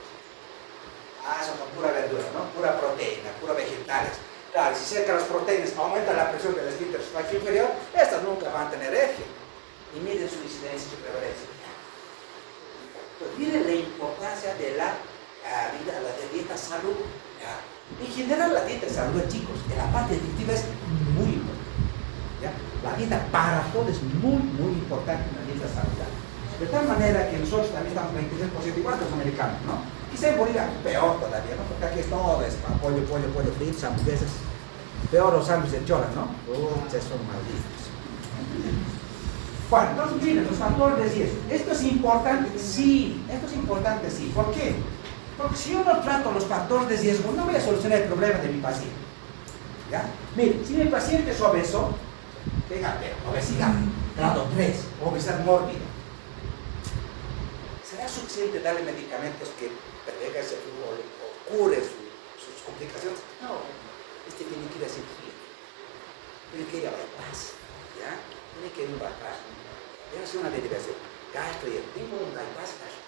Son con pura verdura, ¿no? Pura proteína, pura vegetales. Claro, si cerca las proteínas aumenta la presión del esfínter inferior, estas nunca van a tener eje. Y miren su incidencia y su prevalencia. Pues miren la importancia de la dieta salud. En general la dieta salud, chicos, en la parte nutritiva es muy importante. ¿Ya? La dieta para todo es muy, muy importante en la dieta saludable. De tal manera que nosotros también estamos 23% igual que los americanos, ¿no? Quizá en Bolivia peor todavía, ¿no? Porque aquí es todo, es pollo fritos, hamburguesas. Peor los sándwiches de chola, ¿no? Son malditos. Bueno, entonces miren, los factores de riesgo. ¿Esto es importante? Sí, esto es importante, sí. ¿Por qué? Porque si yo no trato los factores de riesgo, no voy a solucionar el problema de mi paciente. ¿Ya? Miren, si mi paciente es obeso, tenga obesidad, grado 3, obesidad mórbida, ¿será suficiente darle medicamentos que prevenga ese flujo o cure sus complicaciones? No, tiene que ir a cirugía, tiene que ir a bypass, ¿ya? Tiene que ir a un bypass, debe hacer una derivación gastro y el tiempo de un bypass gastro,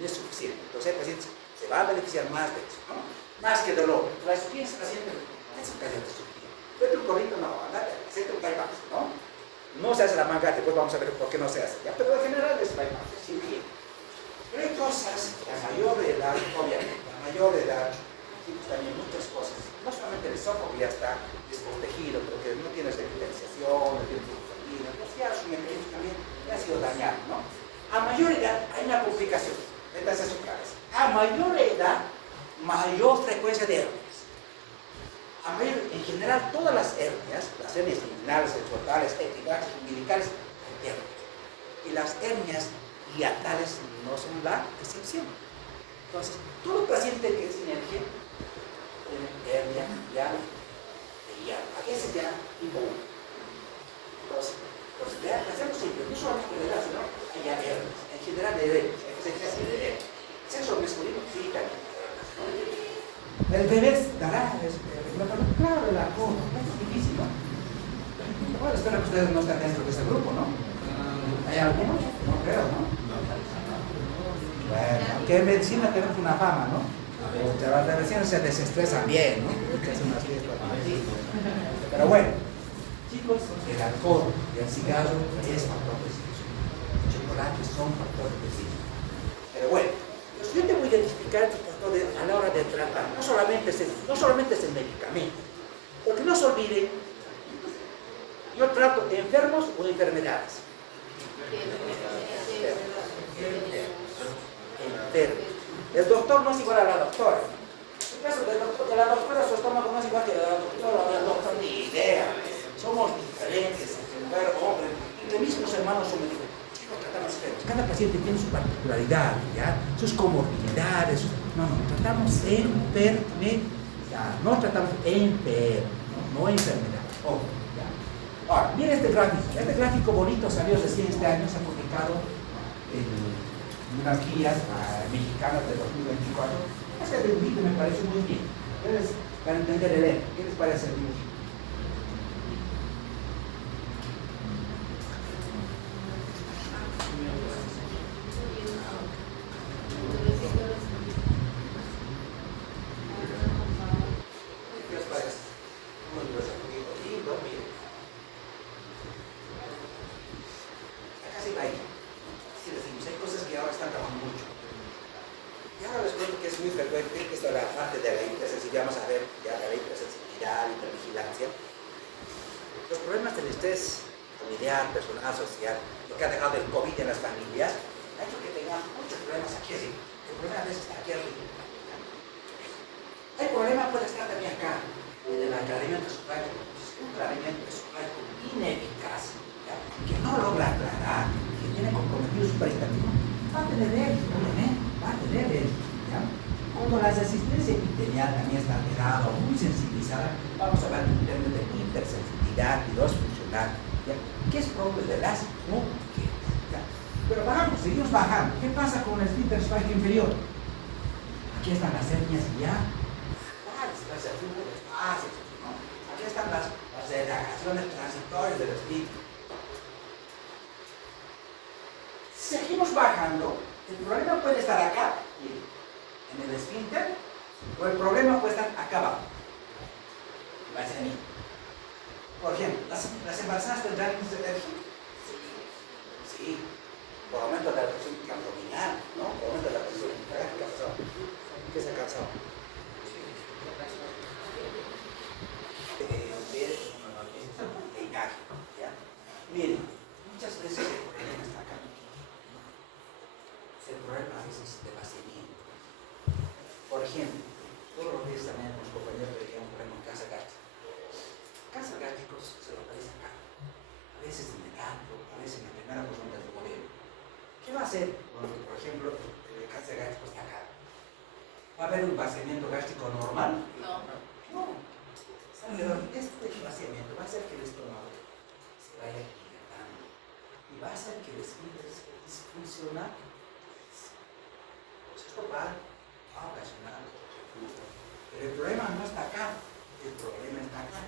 no es suficiente. Entonces el paciente se va a beneficiar más de eso, ¿no? Más que dolor. La experiencia paciente es un caso de cirugía. Vete un corrito, no, andate, hacete un bypass, ¿no? No se hace la manga, después vamos a ver por qué no se hace, ¿ya? Pero en general es bypass, es cirugía. Pero hay cosas, la mayor edad, obviamente, la mayor edad, también muchas cosas. No solamente el esófago ya está desprotegido, porque no tienes diferenciación, no tienes insulina, entonces ya su mecanismo también ya ha sido dañado, ¿no? A mayor edad hay una complicación, métase a su cabeza. A mayor edad, mayor frecuencia de hernias. En general, todas las hernias inguinales, sexuales, epigastales, umbilicales, hay hernias. Y las hernias hiatales no son la excepción. Entonces, todo paciente que es sinergia ya tipo 1. Entonces vean, hacemos simple, no solamente de edad, sino hay ARs, en general de bebés, sexo masculino, sí, también. El bebé dará, claro, el acoso, es difícil, ¿no? Bueno, espero que ustedes no estén dentro de ese grupo, ¿no? ¿Hay algunos? No creo, ¿no? Bueno, aunque en medicina tenemos una fama, ¿no? Las de medicina se desestresan bien, ¿no? Que hacen unas fiestas aquí. Pero bueno, chicos, el alcohol y el cigarro es factor decisivo. Los chocolates son factor decisivo. Pero bueno, yo te voy a identificar a la hora de tratar. No solamente es el medicamento. Porque no se olviden, yo trato enfermos o enfermedades. Enfermos. El doctor no es igual a la doctora. En el caso de la doctora, su estómago no es igual que la doctora o del doctor, ni idea. Somos diferentes, mujer, hombre, entre mismos hermanos somos diferentes. Tratamos enfermos. Cada paciente tiene su particularidad, ¿ya? Sus comorbilidades. No, tratamos enfermedad. No tratamos enfermos, no enfermedad. ¿Ya? Ahora, miren este gráfico. Este gráfico bonito salió recién este año, se ha publicado en unas guías mexicanas de 2024. Este dibujito me parece muy bien. Ustedes, para entender el eje, ¿qué les parece el dibujito? ¿Qué les parece? Muy grueso, muy lindo, miren. Acá sí va ahí. Sí decimos, hay cosas que ahora están trabajando mucho. Y ahora les cuento que es muy frecuente, esto es la parte de la hipersensibilidad, vamos a ver ya la hipersensibilidad, hipervigilancia. Los problemas del estrés familiar, personal, social, lo que ha dejado el COVID en las familias, ha hecho que tengamos muchos problemas aquí arriba. El problema a veces está aquí arriba. El problema puede estar también acá, en el aclaramiento esofágico. Un aclaramiento esofágico ineficaz, ¿ya? Que no logra aclarar, que tiene comprometido su peristalitimo, va a tener éxito, va a tener éxito, ¿ya? Cuando la resistencia epitelial también está alterada o muy sensibilizada, vamos a hablar en términos de hipersensibilidad y dos funcional, ¿ya? ¿Qué es propio de las mujeres? ¿Ya? Pero bajamos, seguimos bajando. ¿Qué pasa con el esfínter esofágico inferior? Aquí están las hernias ya. Aquí están las relagaciones transitorias del esfínter. Seguimos bajando. El problema puede estar acá, en el esfínter, o el problema puede estar acá abajo. Va a ser a mí. Por ejemplo, ¿las embarazadas tendrán alergia? Sí. Por aumento de la presión abdominal, ¿no? Por aumento de la presión. ¿Qué se ha cansado? Miren, muchas veces el problema está acá. El problema a veces de vaciamiento. Por ejemplo, todos los días también los compañeros que tienen un problema con cáncer gástrico. Cáncer gástrico se localiza acá. A veces en el antro, a veces en la primera porción del modelo. ¿Qué va a hacer? Bueno, por ejemplo, el cáncer gástrico está acá. ¿Va a haber un vaciamiento gástrico normal? No. Pero este vaciamiento va a hacer que el estómago se vaya dilatando y va a hacer que el esfínter se disfuncione. Pues esto va a ocasionar. Pero el problema no está acá, el problema está acá.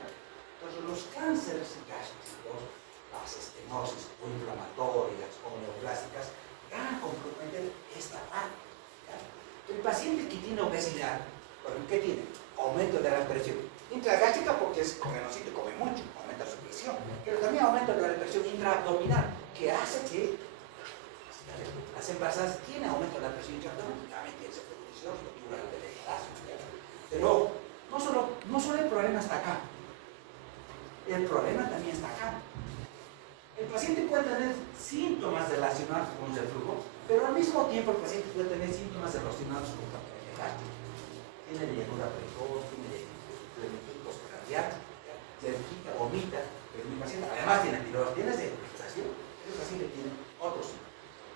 ¿Ya? Entonces los cánceres gástricos, las estenosis o inflamatorias o neoplásicas van a comprometer esta parte. ¿Ya? El paciente que tiene obesidad, ¿qué tiene? Aumento de la presión intragástrica porque es comenosito, come mucho, aumenta su presión, pero también aumento de la presión intraabdominal que hace que las embarazadas tienen aumento de la presión intraabdominal, también tiene reproducción, rotura del embarazo. Pero no solo el problema está acá, el problema también está acá. El paciente puede tener síntomas relacionados con el reflujo, pero al mismo tiempo el paciente puede tener síntomas relacionados con patología gástrica. Tiene llenura precoz, tiene plenitud cardíaca, se quita, vomita, pero mi paciente además tiene tiroides, tiene deshidratación, el paciente tiene otros síntomas.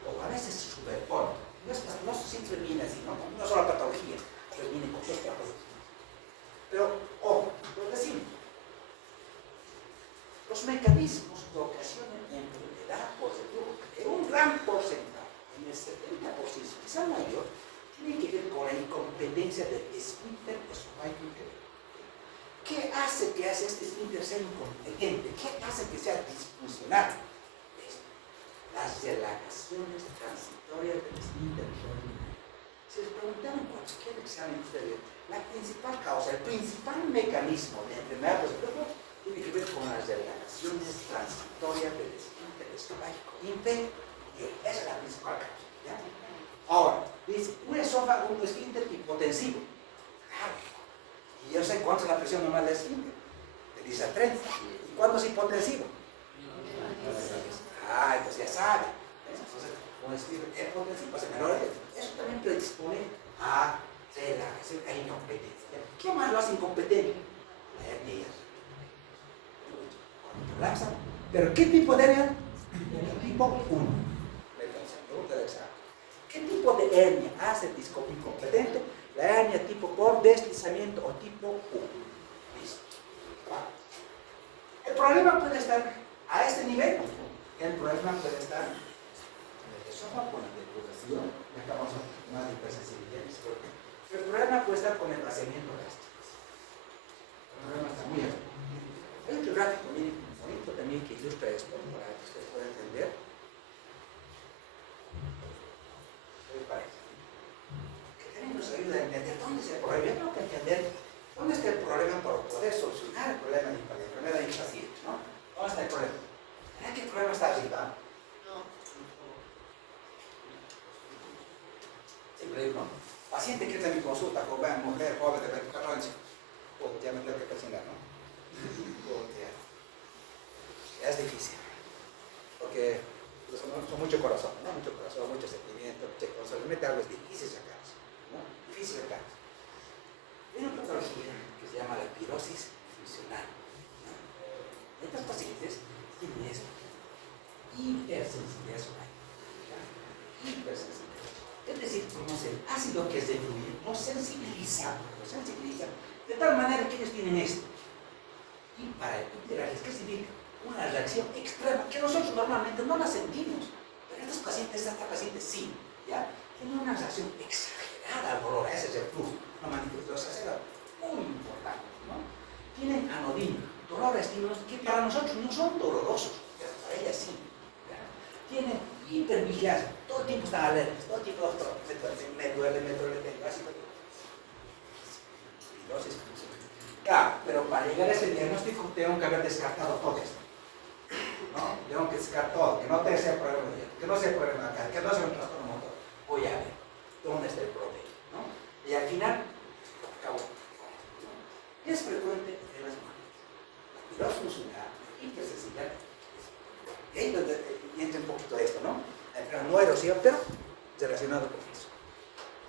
O a veces se superpone. No siempre viene así, no solo la patología, pero viene con otras patologías. Pero, ojo, lo decimos, mecanismos que ocasionan enfermedad por seguro, en un gran porcentaje, en el 70%, quizá mayor, tiene que ver con la incompetencia del esfínter esofágico inferior. ¿Qué hace que hace este esfínter ser incompetente? ¿Qué hace que sea disfuncional? Las relajaciones transitorias del esfínter esofágico. Si les preguntaron en cualquier examen ustedes, la principal causa, el principal mecanismo de enfermedad por seguro tiene que ver con las relajaciones transitorias del esfínter esofágico inferior. Esa es la principal causa. ¿Ya? Ahora, dice, un esófago, un esfínter hipotensivo. Claro. Y yo sé cuánto es la presión normal del esfínter. De 10 a 30. ¿Y cuánto es hipotensivo? Entonces ya sabe. Entonces, un esfínter hipotensivo, pues menor de eso también predispone a relajación, a incompetencia. ¿Qué más lo hace incompetente? La hernia. Colapsa. ¿Pero qué tipo de hernia? Tipo 1. Pregunta del examen. ¿Qué tipo de hernia hace incompetente? La hernia tipo por deslizamiento o tipo 1. Listo. El problema puede estar a este nivel. El problema puede estar en el esófago con la depuración. Acá vamos a más de hipersensibilidad. El problema puede estar con el vaciamiento gástrico. El problema está muy alto. Hay otro gráfico, miren, bonito también que ilustra esto para que ustedes puedan entender. ¿Qué les parece? Que también nos ayuda a entender dónde está el problema. Yo tengo que entender dónde está el problema para poder solucionar el problema de la enfermedad del paciente, ¿no? ¿Dónde está el problema? ¿Será que el problema está arriba? No. Siempre digo, ¿no? Paciente que está en mi consulta con una mujer joven de 24 años, ya me tengo que presionar, ¿no? Es difícil, porque son mucho corazón, ¿no? Mucho corazón, mucho sentimiento, mucho corazón. Le mete algo, es difícil sacarse, ¿no? Difícil sacarse. Hay una patología que se llama la pirosis funcional, ¿no? Estos pacientes tienen eso, hipersensibilidad somática, hipersensibilidad. Es decir, conocen ácido que es de fluir, no sensibiliza, de tal manera que ellos tienen esto. Y para hiperalés, ¿qué significa? Una reacción extrema que nosotros normalmente no la sentimos, pero estos pacientes, esta paciente sí, ¿ya? Tienen una reacción exagerada al dolor, ese es el flujo, una manifestación muy importante, ¿no? Tienen anodina, dolores que para nosotros no son dolorosos, pero para ellas sí, ¿ya? Tienen hipervigilancia, todo el tiempo están alertas, todo el tiempo me duele, tengo así. Pirosis funcional. Claro, pero para llegar a ese diagnóstico tengo que haber descartado todo esto. ¿No? Tengo que descartar todo, que no te sea problema de que no sea problema acá, que no sea un trastorno motor. Voy a ver dónde está el problema, ¿no? Y al final, acabo. ¿Qué es frecuente en las mujeres? La pirosis funcional, hipersensibilidad. Y ahí donde entra un poquito de esto, ¿no? No erosión, pero relacionado con eso.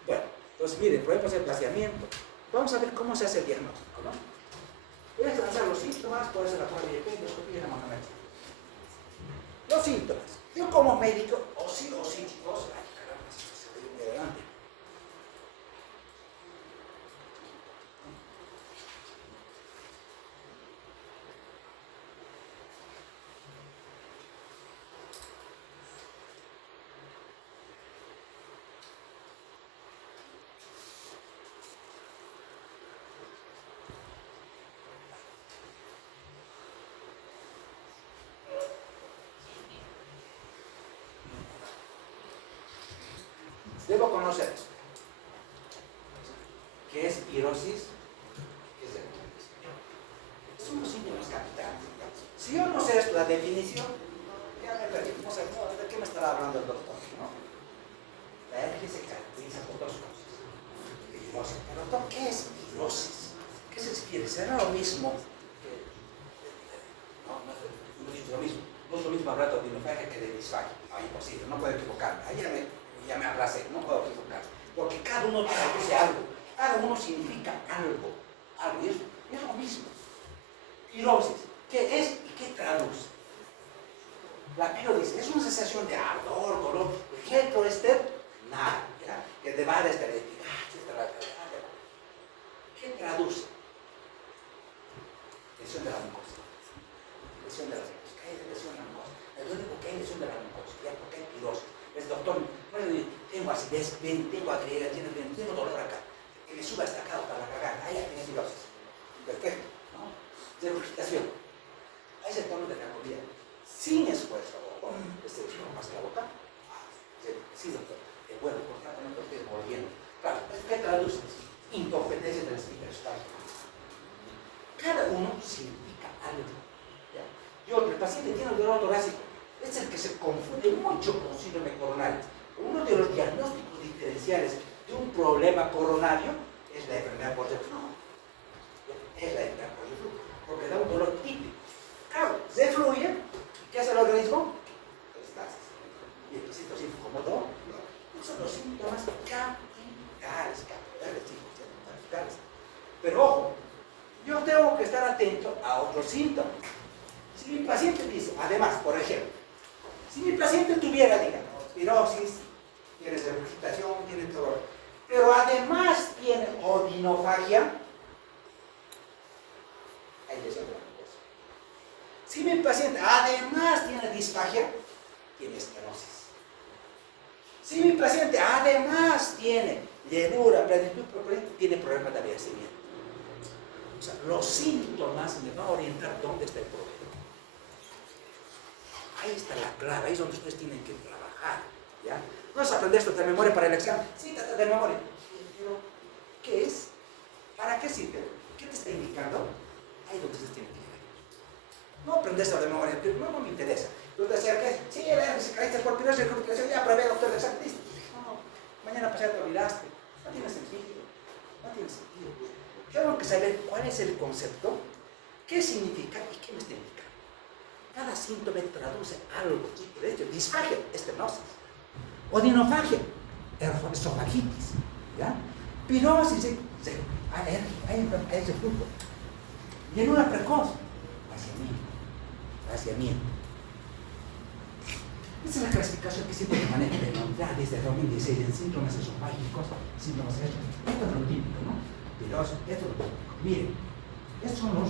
Bueno, entonces miren, podemos hacer placeamiento. Vamos a ver cómo se hace el diagnóstico, ¿no? Voy a lanzar los síntomas, puede ser la prueba de endoscopía y la manometría. Los síntomas. Yo como médico, chicos, ay caramba, se ve muy adelante. Debo conocer qué es pirosis, qué es dermatitis. Son los síntomas capitales. Si yo no sé esto, la definición, ya me perdí. No sé, ¿de qué me estará hablando el doctor? ¿No? La hernia se caracteriza por dos cosas. Pirosis. Pero doctor, ¿qué es pirosis? ¿Qué se refiere? ¿Será lo mismo? No es lo mismo. No es lo mismo hablar de odinofagia que de disfagia. No, imposible, no puedo equivocarme. Ahí ya me abracé, no puedo equivocar. Porque cada uno traduce algo. Cada uno significa algo. Y es lo mismo. Pirosis. ¿Qué es y qué traduce? La pirosis es una sensación de ardor, dolor, retroesternal, ¿ya? Que te va a estar ¿qué traduce? Lesión de la mucosa. Lesión de la mucosa. doctor, bueno, tengo acidez, tengo adrenalina, tengo dolor acá, que me suba hasta acá para la garganta, ahí ya tiene cirrosis. Perfecto, ¿no? Regurgitación. Ahí es el tono de la comida. Sin esfuerzo, ojo, más que la boca. Sí, doctor, es bueno, constantemente estoy volviendo. Claro, ¿qué traduce? Incompetencia del speaker. Cada uno significa algo. ¿Ya? El paciente tiene un dolor torácico. Es el que se confunde mucho con síndrome coronario. Uno de los diagnósticos diferenciales de un problema coronario es la enfermedad por reflujo. Es la enfermedad por reflujo, porque da un dolor típico. Claro, se fluye. ¿Qué hace el organismo? Peristalsis. Y el paciente siente como dolor. Son los síntomas capitales. Pero ojo, yo tengo que estar atento a otros síntomas. Si mi paciente dice, además, por ejemplo, si mi paciente tuviera, digamos, espirosis, tiene regurgitación, tiene dolor, pero además tiene odinofagia, hay lesión de la mucosa. Si mi paciente además tiene disfagia, tiene estenosis. Si mi paciente además tiene llenura, plenitud, tiene problemas de envejecimiento. O sea, los síntomas me van a orientar dónde está el problema. Ahí está la clave, ahí es donde ustedes tienen que trabajar. ¿Ya? No es aprender esto de memoria para el examen. Sí, de memoria. Pero, ¿qué es? ¿Para qué sirve? ¿Qué te está indicando? Ahí es donde ustedes tienen que llegar. No aprender esto de memoria, no me interesa. Entonces, ¿qué? Sí, si caíste por pirosis, ya probé, doctor, el examen, listo. No, mañana pasado te olvidaste. No tiene sentido. No tiene sentido. Yo tengo que saber cuál es el concepto, qué significa y qué me está indicando. Cada síntoma traduce algo. De hecho, disfagia, estenosis. Odinofagia, esofagitis. ¿Ya? Pirosis, hay reflujo. Llenura precoz, vaciamiento. Esa es la clasificación que siempre se maneja desde 2016 en síntomas esofágicos, síntomas estos. Esto es lo típico, ¿no? Pirosis, esto es lo típico. Miren, estos son los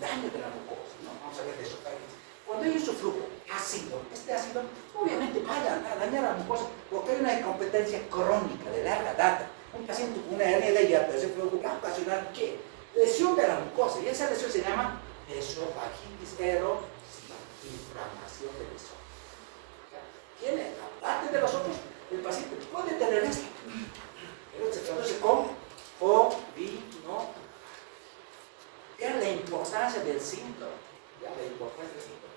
daños de la mucosa, ¿no? Vamos a ver de esofagitis. Cuando hay un flujo ácido, este ácido obviamente va a dañar a la mucosa porque hay una incompetencia crónica de larga data. Un paciente con una hernia de hiato, ese flujo va a ocasionar ¿qué? Lesión de la mucosa, y esa lesión se llama esofagitis erosiva, inflamación del esófago. Tiene, aparte de los otros, el paciente puede tener esto, pero se traduce con odinofagia. Vean la importancia del síntoma. La importancia del síntoma.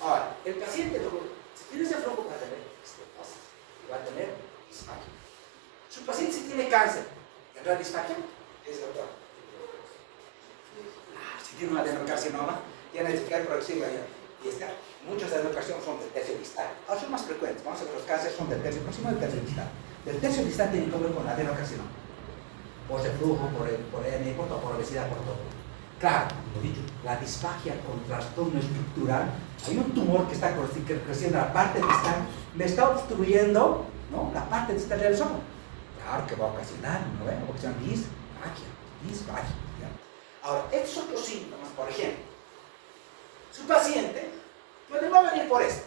Ahora, el paciente, si tiene ese flujo, va a tener estenosis y va a tener disfagia. Su paciente, si tiene cáncer, ¿tendrá disfagia? Es doctor. Si tiene un adenocarcinoma, tiene disfagia progresiva y está. Muchos adenocarcinomas son del tercio distal. Ahora son más frecuentes. Vamos a ver, los cánceres son del tercio próximo del tercio distal. Del tercio distal tiene que ver con adenocarcinoma. Por reflujo, por hernia, por obesidad, por todo. Claro, lo dicho, la disfagia con trastorno estructural, hay un tumor que está creciendo en la parte distal, me está obstruyendo, ¿no?, la parte distal del esófago. Claro que va a ocasionar, ¿no ven? Ocasiona disfagia. ¿Ya? Ahora, estos otros síntomas, por ejemplo, su paciente puede no venir por esto,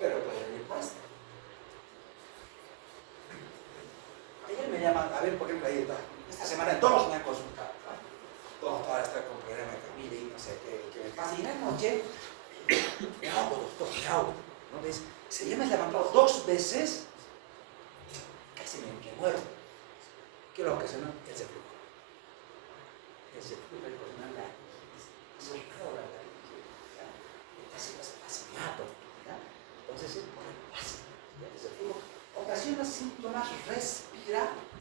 pero puede venir por esto. Ayer me llaman, a ver, por ejemplo, ahí está. Esta semana todos me han consultado, ¿no? Todos para estar con problemas de familia y no sé qué me pasa. Y en la noche, me hago, doctor, me hago. ¿No ves? Se me ha levantado 2 veces, casi me muero. ¿Qué lo ocasionó? El reflujo. El reflujo es ocasionar la soltado la casi fascinato. Entonces, el reflujo ocasiona síntomas respiratorios.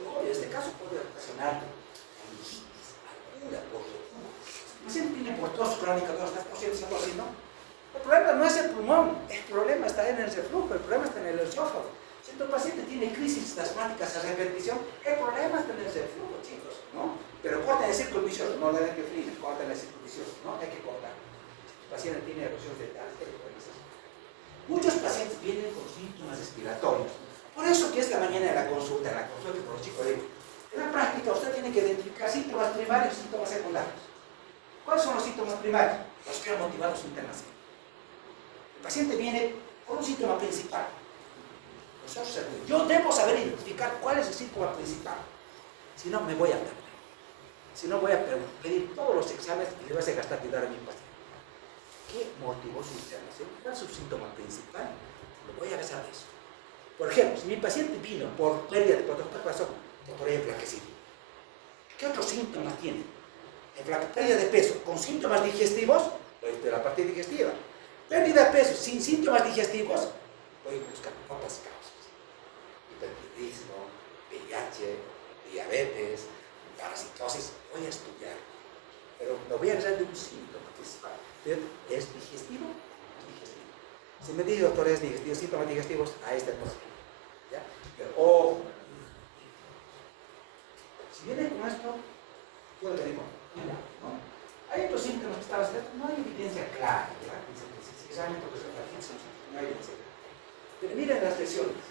En este caso puede ocasionar meningitis, aguda, por reflujo. El paciente tiene por tos crónica, todo está tosiendo, algo así, ¿no? El problema no es el pulmón, el problema está en el reflujo, el problema está en el esófago. Si tu paciente tiene crisis asmáticas a repetición, el problema está en el reflujo, chicos, ¿no? Pero corten el círculo vicioso, no le den que fríen, corten el círculo vicioso, ¿no? Hay que cortar. Si tu paciente tiene erosión de tal, muchos pacientes vienen con síntomas respiratorios. Por eso que esta mañana en la consulta con los chicos, digo, en la práctica usted tiene que identificar síntomas primarios y síntomas secundarios. ¿Cuáles son los síntomas primarios? Los que han motivado su internación. El paciente viene con un síntoma principal. Yo debo saber identificar cuál es el síntoma principal. Si no, me voy a perder. Si no, voy a pedir todos los exámenes y le voy a hacer gastar dinero a mi paciente. ¿Qué motivó su internación? ¿Cuál es su síntoma principal? Lo voy a basar en eso. Por ejemplo, si mi paciente vino por pérdida de peso, ¿qué pasó? Por ahí enflaquecido. ¿Qué otros síntomas tiene? Pérdida de peso con síntomas digestivos, voy de la parte digestiva. Pérdida de peso sin síntomas digestivos, voy a buscar otras causas. Hipertiroidismo, VIH, diabetes, parasitosis, voy a estudiar. Pero me voy a hablar de un síntoma principal. ¿Es digestivo? Es digestivo. Si me dice, doctor, es digestivo, síntomas digestivos, a esta cosa. ¿Ya? Pero ojo. Si viene con esto, yo le digo, mira, ¿no? Hay otros síntomas que estaban haciendo, no hay evidencia clara, ¿verdad? Si realmente lo que es Parkinson, no hay evidencia clara. Pero miren las lesiones.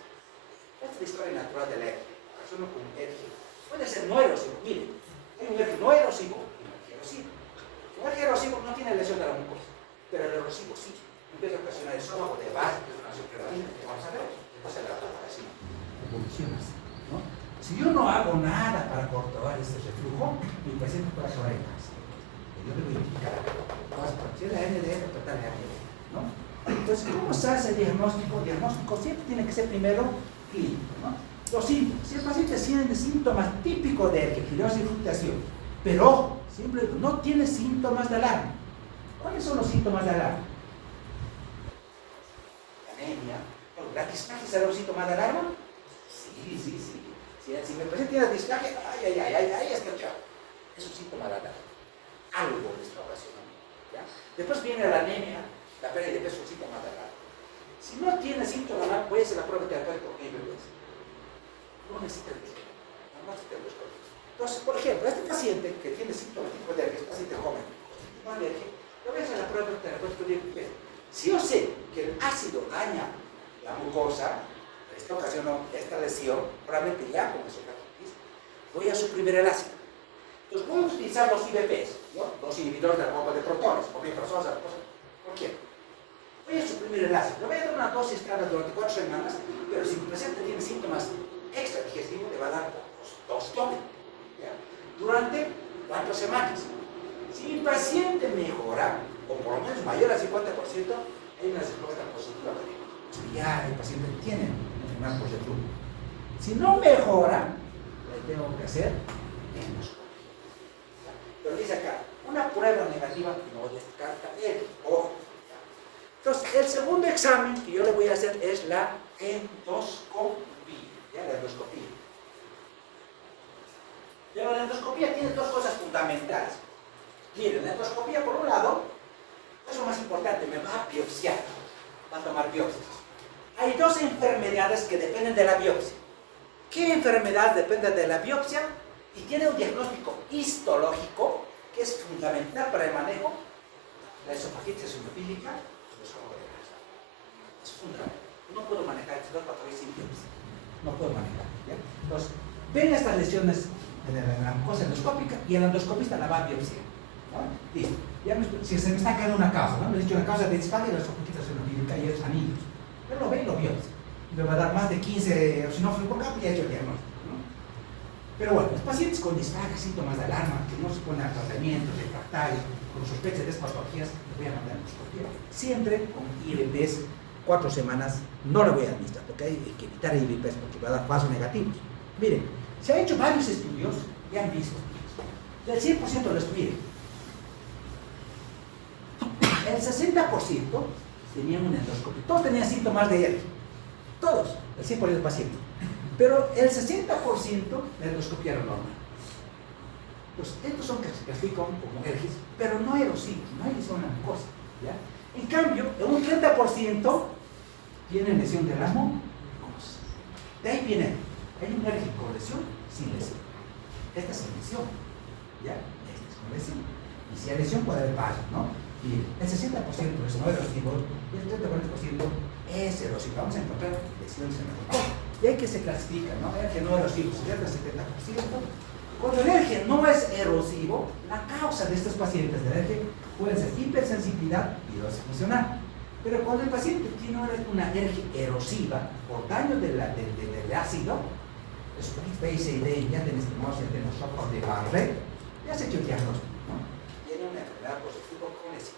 Esta es la historia natural del ERGE. Persona con ERGE. Puede ser no erosivo. Miren, hay un ERGE no erosivo y un ERGE erosivo. Un ERGE erosivo no tiene lesión de la mucosa, pero el erosivo sí. Empieza a ocasionar esófago de base, que es una superadina, que vamos a ver. Entonces la propagación evoluciona así, ¿no? Si yo no hago nada para controlar este reflujo, mi paciente puede acabar en casa. Yo debo identificar. Si es la NDF, tratar la NDF, ¿no? Entonces, ¿cómo se hace el diagnóstico? El diagnóstico siempre tiene que ser primero clínico, ¿no? Los síntomas. Si el paciente tiene síntomas típicos de ergegiriosis y fluctuación, pero ojo, siempre no tiene síntomas de alarma. ¿Cuáles son los síntomas de alarma? Anemia. ¿La disfagia será un síntoma de alarma? Sí. Si el paciente tiene disfagia, ahí está el chavo. Es un síntoma de alarma. Algo de esta oración. ¿Ya? Después viene la anemia, la pérdida de peso, un síntoma de alarma. Si no tiene síntoma de alarma, puede ser la prueba terapéutica con IBPS. No necesita el descuento. No necesita el descuento. Entonces, por ejemplo, este paciente que tiene síntomas tipo de alergia, este paciente joven, con alergia, le voy a hacer la prueba terapéutica con IBPS. Si yo sé que el ácido daña la mucosa, esta ocasión, esta lesión, probablemente ya con esofagititis, voy a suprimir el ácido. Entonces voy a utilizar los IBPs, ¿no? Los inhibidores de la bomba de protones, ¿por qué? ¿Por qué? Voy a suprimir el ácido. Le voy a dar una dosis cada durante 4 semanas, pero si mi paciente tiene síntomas extra digestivos, le va a dar dos tomes. Durante 4 semanas. Si mi paciente mejora, o por lo menos mayor al 50%, hay una respuesta positiva. Ya el paciente tiene una por reflujo. Si no mejora, le tengo que hacer endoscopia. Pero dice acá, una prueba negativa no descarta el ojo. Entonces, el segundo examen que yo le voy a hacer es la endoscopia. ¿Ya? La endoscopia. Pero la endoscopia tiene dos cosas fundamentales. Miren, la endoscopia, por un lado, es lo más importante, me va a biopsiar, va a tomar biopsias. Hay dos enfermedades que dependen de la biopsia. ¿Qué enfermedad depende de la biopsia? Y tiene un diagnóstico histológico que es fundamental para el manejo. La esofagitis eosinofílica, el esófago de grasa. Es fundamental. No puedo manejar estas dos patologías sin biopsia. No puedo manejar. ¿Ya? Entonces, ven estas lesiones de la mucosa endoscópica y el endoscopista la va a biopsiar. ¿No? Listo. Si se me está quedando una causa, ¿no? Me he dicho una causa de disfagia de la esofagitis eosinofílica y es anillos. Pero lo ve y lo biopsia. Me va a dar más de 15 eosinófilos por campo y ya he hecho el diagnóstico. Pero bueno, los pacientes con disfagia, síntomas de alarma, que no se ponen a tratamientos refractarios, con sospecha de estas patologías, les voy a mandar endoscopia. Siempre con IBPs, 4 semanas, no le voy a administrar, porque hay que evitar IBPs, porque va a dar falsos negativos. Miren, se han hecho varios estudios y han visto, del 100% de los estudios, el 60% tenían una endoscopia. Todos tenían síntomas de ERGE. Todos, el 100% del paciente. Pero el 60% la endoscopia era normal. Pues estos son que se clasifican como ERGES, pero no erosivos, no hay lesión en la mucosa. ¿Ya? En cambio, un 30% tiene lesión de la mucosa. De ahí viene, hay un ERGE con lesión, sin lesión. Esta es sin lesión. ¿Ya? Esta es con lesión. Y si hay lesión puede haber varios, ¿no? Y el 60% es no erosivo y el 30% es erosivo. Vamos a encontrar lesiones en la mucosa. Y hay que se clasifica, ¿no? ERGE no erosivo, se pierde el 70%. Cuando el ERGE no es erosivo, la causa de estos pacientes del ERGE puede ser hipersensibilidad y dosis funcional. Pero cuando el paciente tiene una alergia erosiva por daño del ácido, los PICD ya tenemos nosotros de Barrett, ya se ha hecho el diagnóstico, ¿no? Tiene una enfermedad por reflujo crónica.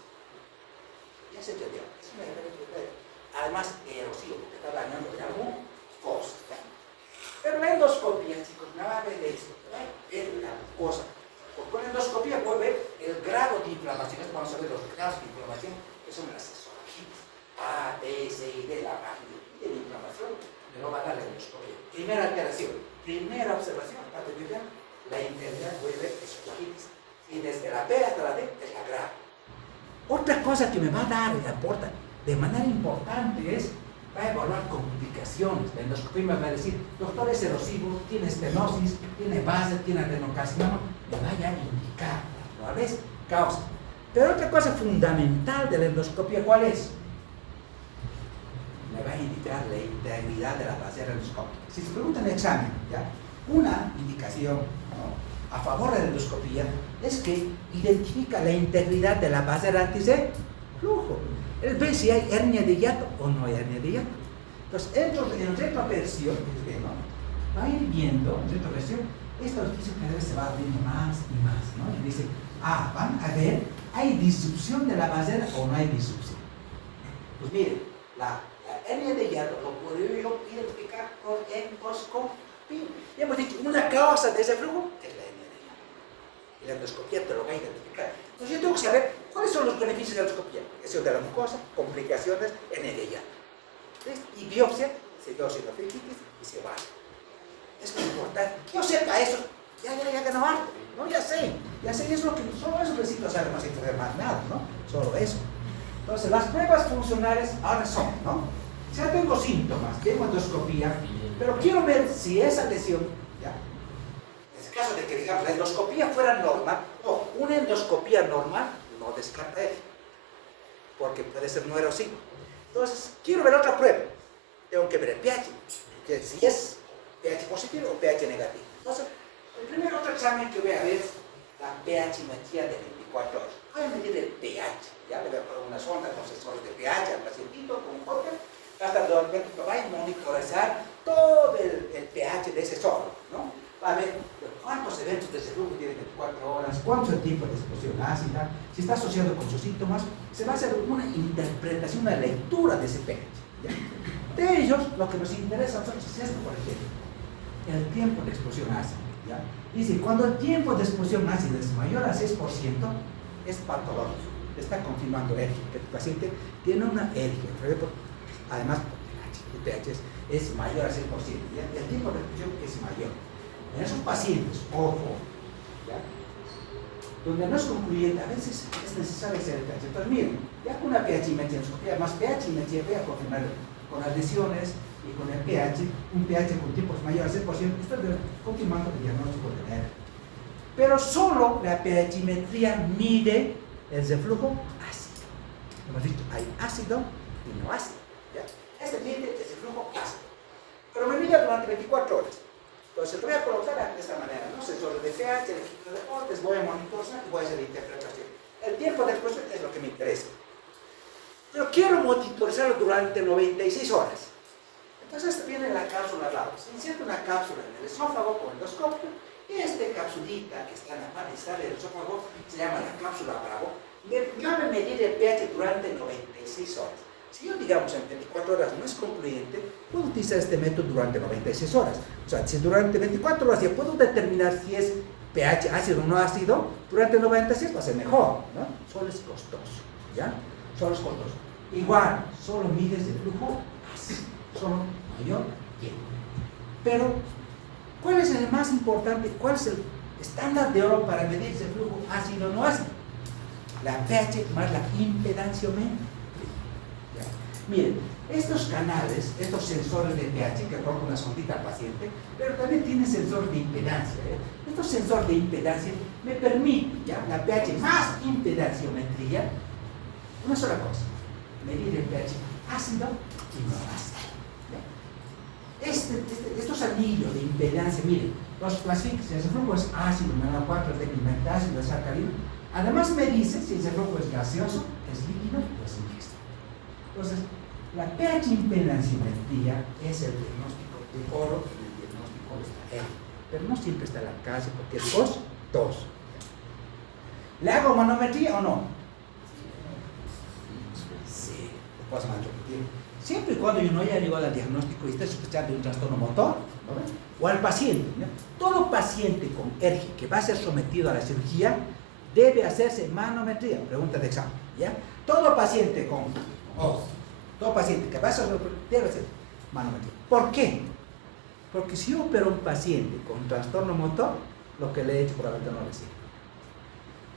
Ya se ha hecho el diagnóstico. Es una enfermedad, además, erosiva, porque está dañando algo cosa. Pero la endoscopia, chicos, nada de eso. Es la cosa. Porque con la endoscopia puede ver el grado de inflamación. Vamos a ver los grados de inflamación, que son las esofagitis. A, B, C y D, la magnitud de la inflamación, me lo va a dar la endoscopia. Primera alteración, primera observación, aparte de ya, la integridad puede ver esofagitis. Y desde la B hasta la D es la grave. Otra cosa que me va a dar y aporta de manera importante es, va a evaluar complicaciones. La endoscopia me va a decir, doctor, es erosivo, tiene estenosis, tiene base, tiene adenocarcinoma, me vaya a indicar las probables causas. Pero otra cosa fundamental de la endoscopia, ¿cuál es? Me va a indicar la integridad de la vasera endoscópica. Si se pregunta en el examen, ¿ya? Una indicación, ¿no?, a favor de la endoscopia es que identifica la integridad de la vasera antes de flujo. Él ve si hay hernia de hiato o no hay hernia de hiato. Entonces, en retroversión, ¿no?, va a ir viendo, en retroversión, esta orificio cada vez se va abriendo más y más, ¿no? Y dice, van a ver, ¿hay disrupción de la vasera o no hay disrupción? Pues miren, la hernia de hiato lo podría identificar por endoscopia. Ya hemos dicho, una causa de ese flujo es la hernia de hiato. Y la endoscopia te lo va a identificar. Entonces yo tengo que saber cuáles son los beneficios de la endoscopia. Lesión de la mucosa, complicaciones, hernia de hiato. Y biopsia, se dio sinofilitis y se va. Es muy importante. Yo sepa eso, ya ganó algo, ¿no? Ya sé, es lo que, solo eso necesito saber, más nada, ¿no? Solo eso. Entonces, las pruebas funcionales ahora son, ¿no? Ya tengo síntomas, tengo endoscopía, pero quiero ver si esa lesión, ¿ya? En el caso de que, digamos, la endoscopía fuera normal, o una endoscopía normal no descarta eso, porque puede ser no erosivo. Entonces, quiero ver otra prueba. Tengo que ver el pH, que si es pH positivo o pH negativo. Entonces, el primer otro examen que voy a ver es la pH-metría de 24 horas. Voy a medir el pH. Ya le voy a poner una sonda con sensores de pH al pacientito con un Holter, hasta donde va a monitorizar todo el pH de ese sólido, ¿no? Va a ver cuántos eventos de ese flujo tiene 24 horas, cuánto es el tiempo de explosión ácida, si está asociado con sus síntomas. Se va a hacer una interpretación, una lectura de ese pH, ¿ya? De ellos, lo que nos interesa a nosotros es esto, por ejemplo, el tiempo de explosión ácida, ¿ya? Dice, cuando el tiempo de explosión ácida es mayor a 6%, es patológico, está confirmando alergia, que el paciente tiene una alergia, además el pH es mayor a 6%, ¿ya? El tiempo de explosión es mayor. En esos pacientes, ojo, ¿ya?, donde no es concluyente, a veces es necesario hacer el pH. Entonces, miren, ya con una pH-metría, más pH-metría, voy a confirmar con las lesiones y con el pH, un pH con tiempos mayor a 6%, estoy confirmando el diagnóstico de la hernia. Pero solo la pH-metría mide el reflujo ácido. Hemos dicho, hay ácido y no ácido, ¿ya? Este mide el reflujo ácido, pero me mide durante 24 horas. Entonces, lo voy a colocar de esta manera, ¿no? Sensores de pH, de equipo de deportes, voy a monitorizar y voy a hacer la interpretación. El tiempo de explosión es lo que me interesa. Pero quiero monitorizarlo durante 96 horas. Entonces, viene la cápsula Bravo. Se inserta una cápsula en el esófago con endoscopio, y esta capsulita que está en la parte del esófago se llama la cápsula Bravo. Me va a medir el pH durante 96 horas. Si yo, digamos, en 24 horas no es concluyente, puedo utilizar este método durante 96 horas. O sea, si durante 24 horas ya puedo determinar si es pH ácido o no ácido, durante 96 va a ser mejor, ¿no? Solo es costoso, ¿ya? Solo es costoso. Igual, solo mides el flujo ácido, solo mayor tiempo. Pero, ¿cuál es el más importante? ¿Cuál es el estándar de oro para medir ese flujo ácido o no ácido? La pH más la impedanciometría. Miren, estos canales, estos sensores de pH que colocan una sondita al paciente, pero también tienen sensor de impedancia. Estos sensores de impedancia me permiten, ¿ya?, la pH más impedanciometría, una sola cosa, medir el pH ácido y no ácido. Estos anillos de impedancia, miren, los clasifican si ese flujo es ácido, menor 4, técnicamente ácido, es alcalino. Además me dice si ese flujo es gaseoso, es líquido o es mixto. Entonces, la pH impedanciometría es el diagnóstico de oro y el diagnóstico está él. Pero no siempre está la casa, porque dos. ¿Le hago manometría o no? Sí, después más repetir. Siempre y cuando yo no haya llegado al diagnóstico y esté sospechando de un trastorno motor, ¿no? O al paciente, ¿no? Todo paciente con ERGI que va a ser sometido a la cirugía debe hacerse manometría, pregunta de examen, ¿ya? Todo paciente todo paciente que va a ser debe hacer manometría. ¿Por qué? Porque si yo opero a un paciente con trastorno motor, lo que le he hecho probablemente no le sirve,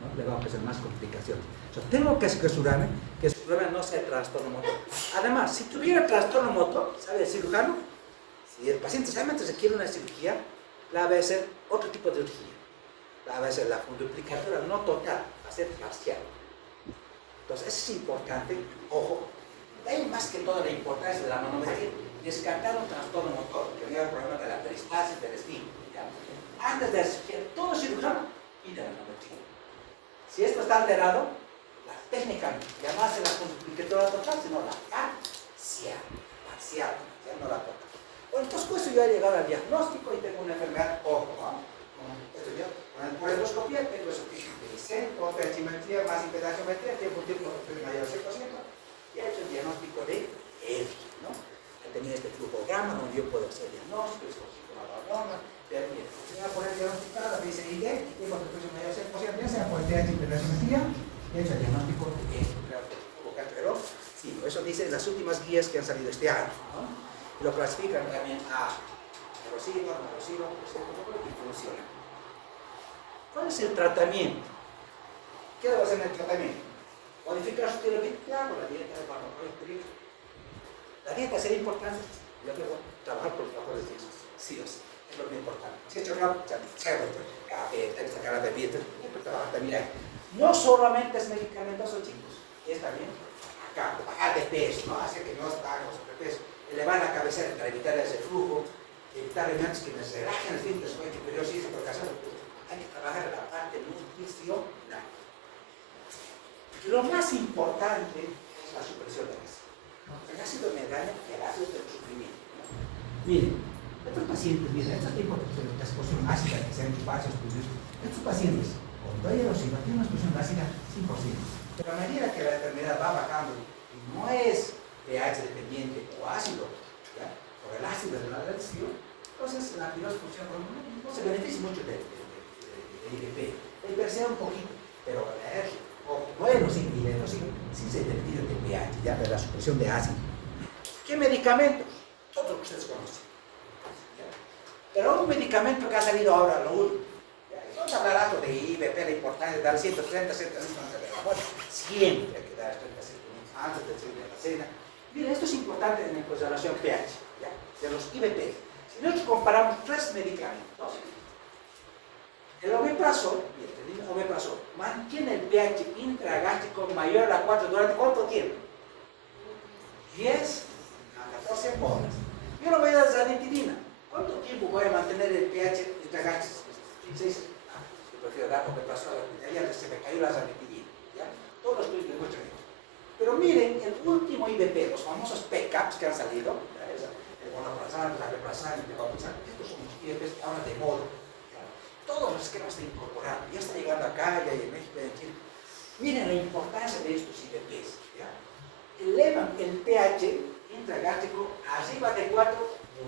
¿no? Le va a ofrecer más complicaciones. O sea, tengo que asegurarme que su problema no sea trastorno motor. Además, si tuviera trastorno motor, ¿sabe el cirujano? Si el paciente solamente requiere una cirugía, la va a ser otro tipo de cirugía. La va a ser la funduplicadura no total, va a ser parcial. Entonces, eso es importante, ojo. Hay más que todo la importancia de la manometría, descartar un trastorno motor, que tenga el problema de la peristasis del esfínter. Antes de hacer todo cirujano, pide la manometría. Si esto está alterado, la técnica ya no hace la funduplicadura total, sino la parcial, ya no la total. Bueno, entonces pues yo he llegado al diagnóstico y tengo una enfermedad, ojo, ¿no? Por endoscopía tengo eso que dice, por pHmetría más impedanciometría, tiempo mayor al 100%, y he hecho el diagnóstico de él, ¿no? He tenido este flujograma donde yo puedo hacer diagnóstico, escoger una norma, ver bien. Si voy a poner diagnosticada, me dice ID, tiempo mayor al 100%, ya sea por pH impedanciometría, he hecho el diagnóstico de él, pero sí, eso dice las últimas guías que han salido este año, ¿no? Lo clasifican también a erosivo, no erosivo, y funciona. ¿Cuál es el tratamiento? ¿Qué debo hacer en el tratamiento? ¿Modificar su estilo de vida? Claro, la dieta de barbacoa. La dieta sería importante. Yo debo trabajar por los factores de sí o sí. Es lo más importante. Si he hecho café, tengo que sacar la bebida, tengo que trabajar también ahí. No solamente es medicamentoso, chicos, es también acá, bajar de peso, ¿no? Hacer que no estamos sobrepeso. Elevar la cabecera para evitar ese flujo, evitar elementos que nos relajen el fin de sueño, pero yo sí hice por caso. Hay que trabajar la parte nutricional. Lo más importante es la supresión del ácido. El ácido me daña el ácido del sufrimiento. Miren, estos pacientes, miren, estos tipos de exposición ácida que se han hecho varios estudios, estos pacientes, cuando hay erosiva, tienen una exposición ácida 100%. Pero a medida que la enfermedad va bajando, y no es pH dependiente o ácido, ¿ya? Por el ácido de la adhesión, entonces la pirosis funciona no se beneficia mucho del IBP. El perseo un poquito, pero la alergia, bueno, sí, y la erosiva, sí se beneficia del pH, ya de la supresión de ácido. ¿Qué medicamentos? Todos los que ustedes conocen. ¿Ya? Pero un medicamento que ha salido ahora, lo último, vamos a hablar algo de IBP, la importancia de dar 130, 150 de la muerte. Siempre hay que dar 30 segundos antes de la cena. Miren, esto es importante en la consideración pH, ¿ya? De los IBP. Si nosotros comparamos tres medicamentos, el omeprazol, mantiene el pH intragástrico mayor a 4 durante ¿cuánto tiempo? 10 a 14 horas. Yo no voy a dar ranitidina. ¿Cuánto tiempo voy a mantener el pH intragástrico? 16. Yo prefiero dar omeprazol. Ya se me cayó la ranitidina. ¿Ya? Todos los estudios demuestran esto. Pero miren, el último IBP, los famosos PCAPs que han salido, el vonoprazol, la reprazol, el levaprazol, estos son los IBPs ahora de moda. Todos los esquemas de incorporar, ya está llegando acá, ya en México, en Chile. Miren la importancia de estos IBPs. ¿Ya? Elevan el pH intragástrico arriba de 4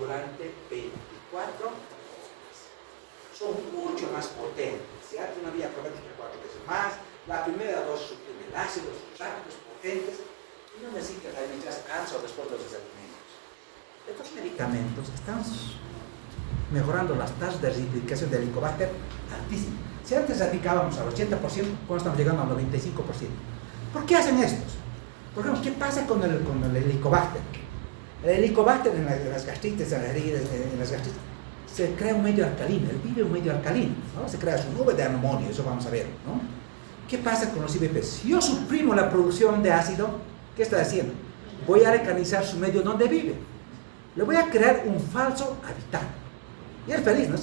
durante 24 horas. Son mucho más potentes. ¿Ya? Una vía probética 4 veces más. La primera dosis suprime el ácido, son rápidos, potentes, y no necesitan alimentarse antes o después de los alimentos. Estos medicamentos están mejorando las tasas de replicación del Helicobacter altísimas. Si antes radicábamos al 80%, cuando estamos llegando al 95%. ¿Por qué hacen estos? Por ejemplo, ¿qué pasa con el Helicobacter? El Helicobacter en las gastritis, en las gastritis, se crea un medio alcalino, él vive un medio alcalino, ¿no? Se crea su nube de amonio, eso vamos a ver, ¿no? ¿Qué pasa con los IBP? Si yo suprimo la producción de ácido, ¿qué está haciendo? Voy a recanizar su medio donde vive. Le voy a crear un falso hábitat. Y es feliz, ¿no?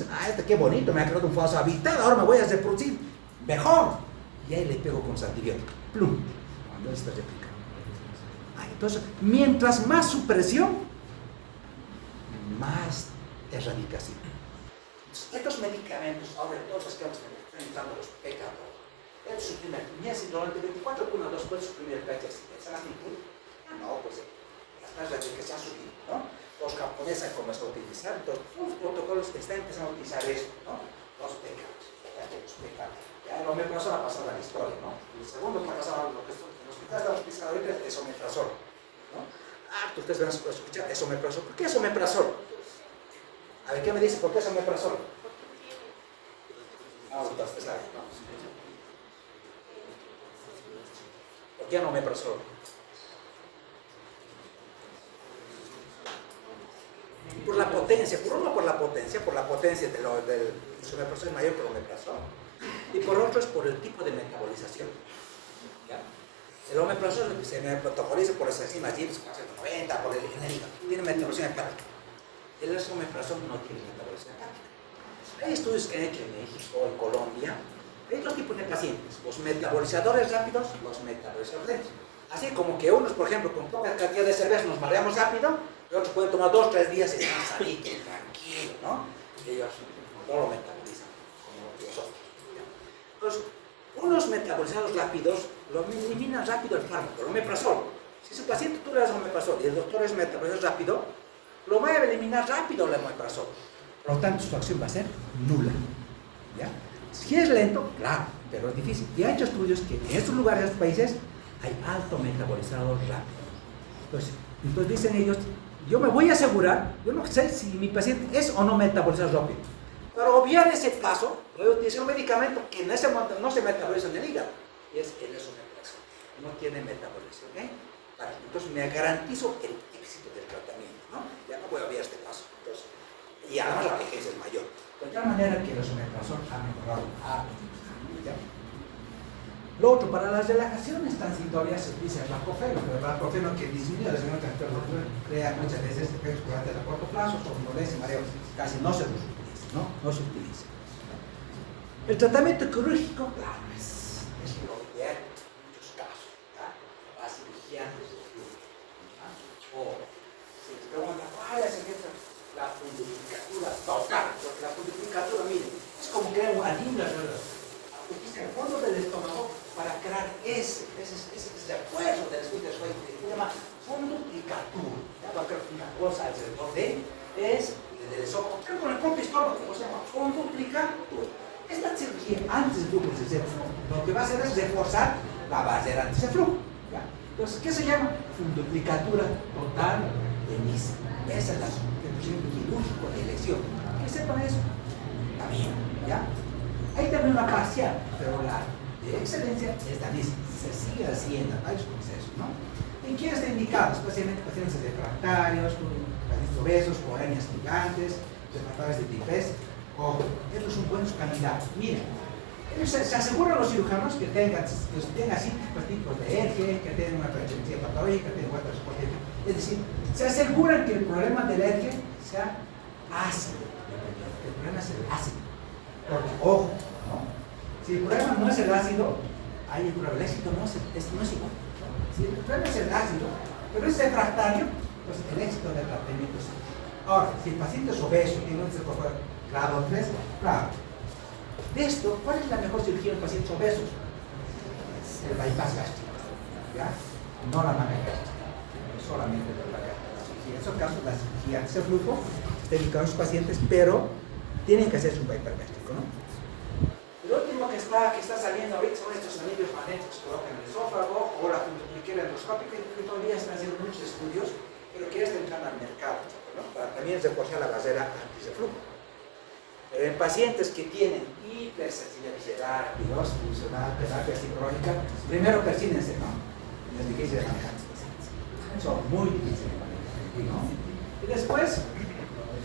Qué bonito, me ha creado un falso hábitat, ahora me voy a reproducir mejor. Y ahí le pego con los antibióticos. Plum. Cuando él está replicando. Ahí Entonces, mientras más supresión, más erradicación. Entonces, estos medicamentos, ahora todos los que están entrando los pecadores, el suprimir, si durante 24 con 2 puedes suprimir el PHS, ¿pensarás ni tú? No, pues las tasas de que se han subido, ¿no? Los japoneses han comenzado a utilizar, entonces los protocolos que están empezando a utilizar esto, ¿no? Los pecados, los pecados. Ya el omeprazol ha pasado a la historia, ¿no? El segundo que ha pasado a lo que en los hospitales estamos utilizando ahorita es omeprazol, ¿no? Ustedes van a escuchar, es omeprazol. ¿Por qué es omeprazol? A ver, ¿qué me dice? ¿Por qué es omeprazol? Usted sabe, ¿no? ¿Por qué no omeprazol? Por la potencia, por uno por la potencia del omeprazol es mayor que el omeprazol. Y por otro es por el tipo de metabolización. ¿Ya? El omeprazol se metaboliza por las enzimas GIPS 490, por el genérico, tiene metabolización hepática. El omeprazol no tiene metabolización hepática. Hay estudios que han hecho en México, en Colombia. Hay dos tipos de pacientes, los metabolizadores rápidos y los metabolizadores lentos. Así como que unos, por ejemplo, con poca cantidad de cerveza nos mareamos rápido, y otros pueden tomar 2 o 3 días y están salitos, tranquilos, ¿no? Ellos no lo metabolizan como nosotros. ¿Ya? Entonces, unos metabolizados rápidos lo eliminan rápido el fármaco, el omeprazol. Si su paciente tú le das omeprazol y el doctor es metabolizado rápido, lo va a eliminar rápido el omeprazol. Por lo tanto, su acción va a ser nula. ¿Ya? Si es lento, claro, pero es difícil. Y hay hecho estudios que en estos lugares, en estos países, hay alto metabolizado rápido. Entonces dicen ellos, yo me voy a asegurar, yo no sé si mi paciente es o no metabolizado rápido. Para obviar ese paso, voy a utilizar un medicamento que en ese momento no se metaboliza en el hígado. Y es el esomeprazol. No tiene metabolización. Entonces me garantizo el éxito del tratamiento, ¿no? Ya no voy a obviar este paso. Entonces, y además la vigencia es mayor. De tal manera que el esomeprazol ha mejorado. ¿Ya? Lo otro, para las relajaciones transitorias se utiliza el bacofeno, pero el bacofeno que disminuye la segunda temperatura crea muchas veces efectos colaterales a corto plazo, somnolencia, mareo, casi no se utiliza, ¿no? No se utiliza. El tratamiento quirúrgico, claro, es lo ideal en muchos casos, ¿ya? La cirugía o si les preguntan, ¿cuál es la fundificatura total? Porque la fundificatura, miren, es como crear un anillo utiliza el fondo del estómago para crear ese refuerzo del esfínter que se llama funduplicatura. Ya va a crear una cosa alrededor de del esófago, con el propio estómago, se llama funduplicatura. Esta cirugía antes de flujo lo que va a hacer es reforzar la base antes de flujo. Entonces, ¿qué se llama? Funduplicatura total de Nice. Esa es la cirugía quirúrgica de elección. Que sepan eso. También, ¿ya? Hay también una parcial, pero la de excelencia es la misma. Se sigue haciendo varios procesos, ¿no? ¿En quién está indicado? Especialmente pacientes refractarios, pacientes obesos, con hernias gigantes, refractarios de tipes. Ojo, estos son buenos candidatos. Miren, se aseguran los cirujanos que tengan así tipos de hernia, que tengan una pertenencia patológica, que tengan otras cosas. Es decir, se aseguran que el problema del hernia sea ácido. El problema es el ácido. Porque, ojo, ¿no? Si el problema no es el ácido, hay el problema, el éxito no es igual. Si el problema es el ácido, pero es refractario, pues el éxito del tratamiento es igual. Ahora, si el paciente es obeso, tiene un grado 3, claro. De esto, ¿cuál es la mejor cirugía en pacientes obesos? El bypass gástrico, ¿ya? No la manga gástrica, solamente la gástrica. En esos casos, la cirugía de flujo está indicada a los pacientes, pero tienen que hacerse un bypass gástrico, ¿no? El último que está saliendo ahorita son estos anillos magnéticos que colocan en el esófago o la fundipliquera endoscópica, que todavía están haciendo muchos estudios, pero que ya están entrando al mercado, ¿no? Para también reforzar la barrera antes de flujo. Pero en pacientes que tienen hipersensibilidad visceral, fibrosis funcional, terapia psicológica, primero persínense, ¿no? Es difícil de manejar estos pacientes. Son muy difíciles de manejar, ¿no? Y después,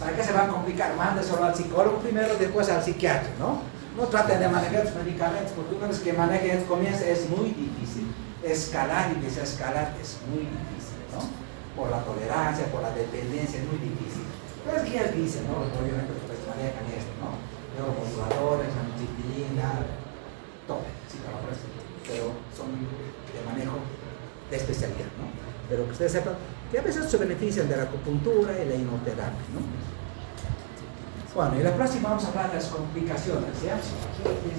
¿para qué se va a complicar? Mándeselo al psicólogo primero, después al psiquiatra, ¿no? No traten de manejar los medicamentos, porque una vez que manejen comienza es muy difícil. Escalar y desescalar es muy difícil, ¿no? Por la tolerancia, por la dependencia, es muy difícil. Las guías dicen, ¿no? Obviamente los que manejan esto, ¿no? Neuromoduladores, amitriptilina, todo, sí, pero son de manejo de especialidad, ¿no? pero que ustedes sepan que a veces se benefician de la acupuntura y la hipnoterapia, ¿no? Bueno, y la próxima vamos a hablar de las complicaciones, ¿ya? Aquí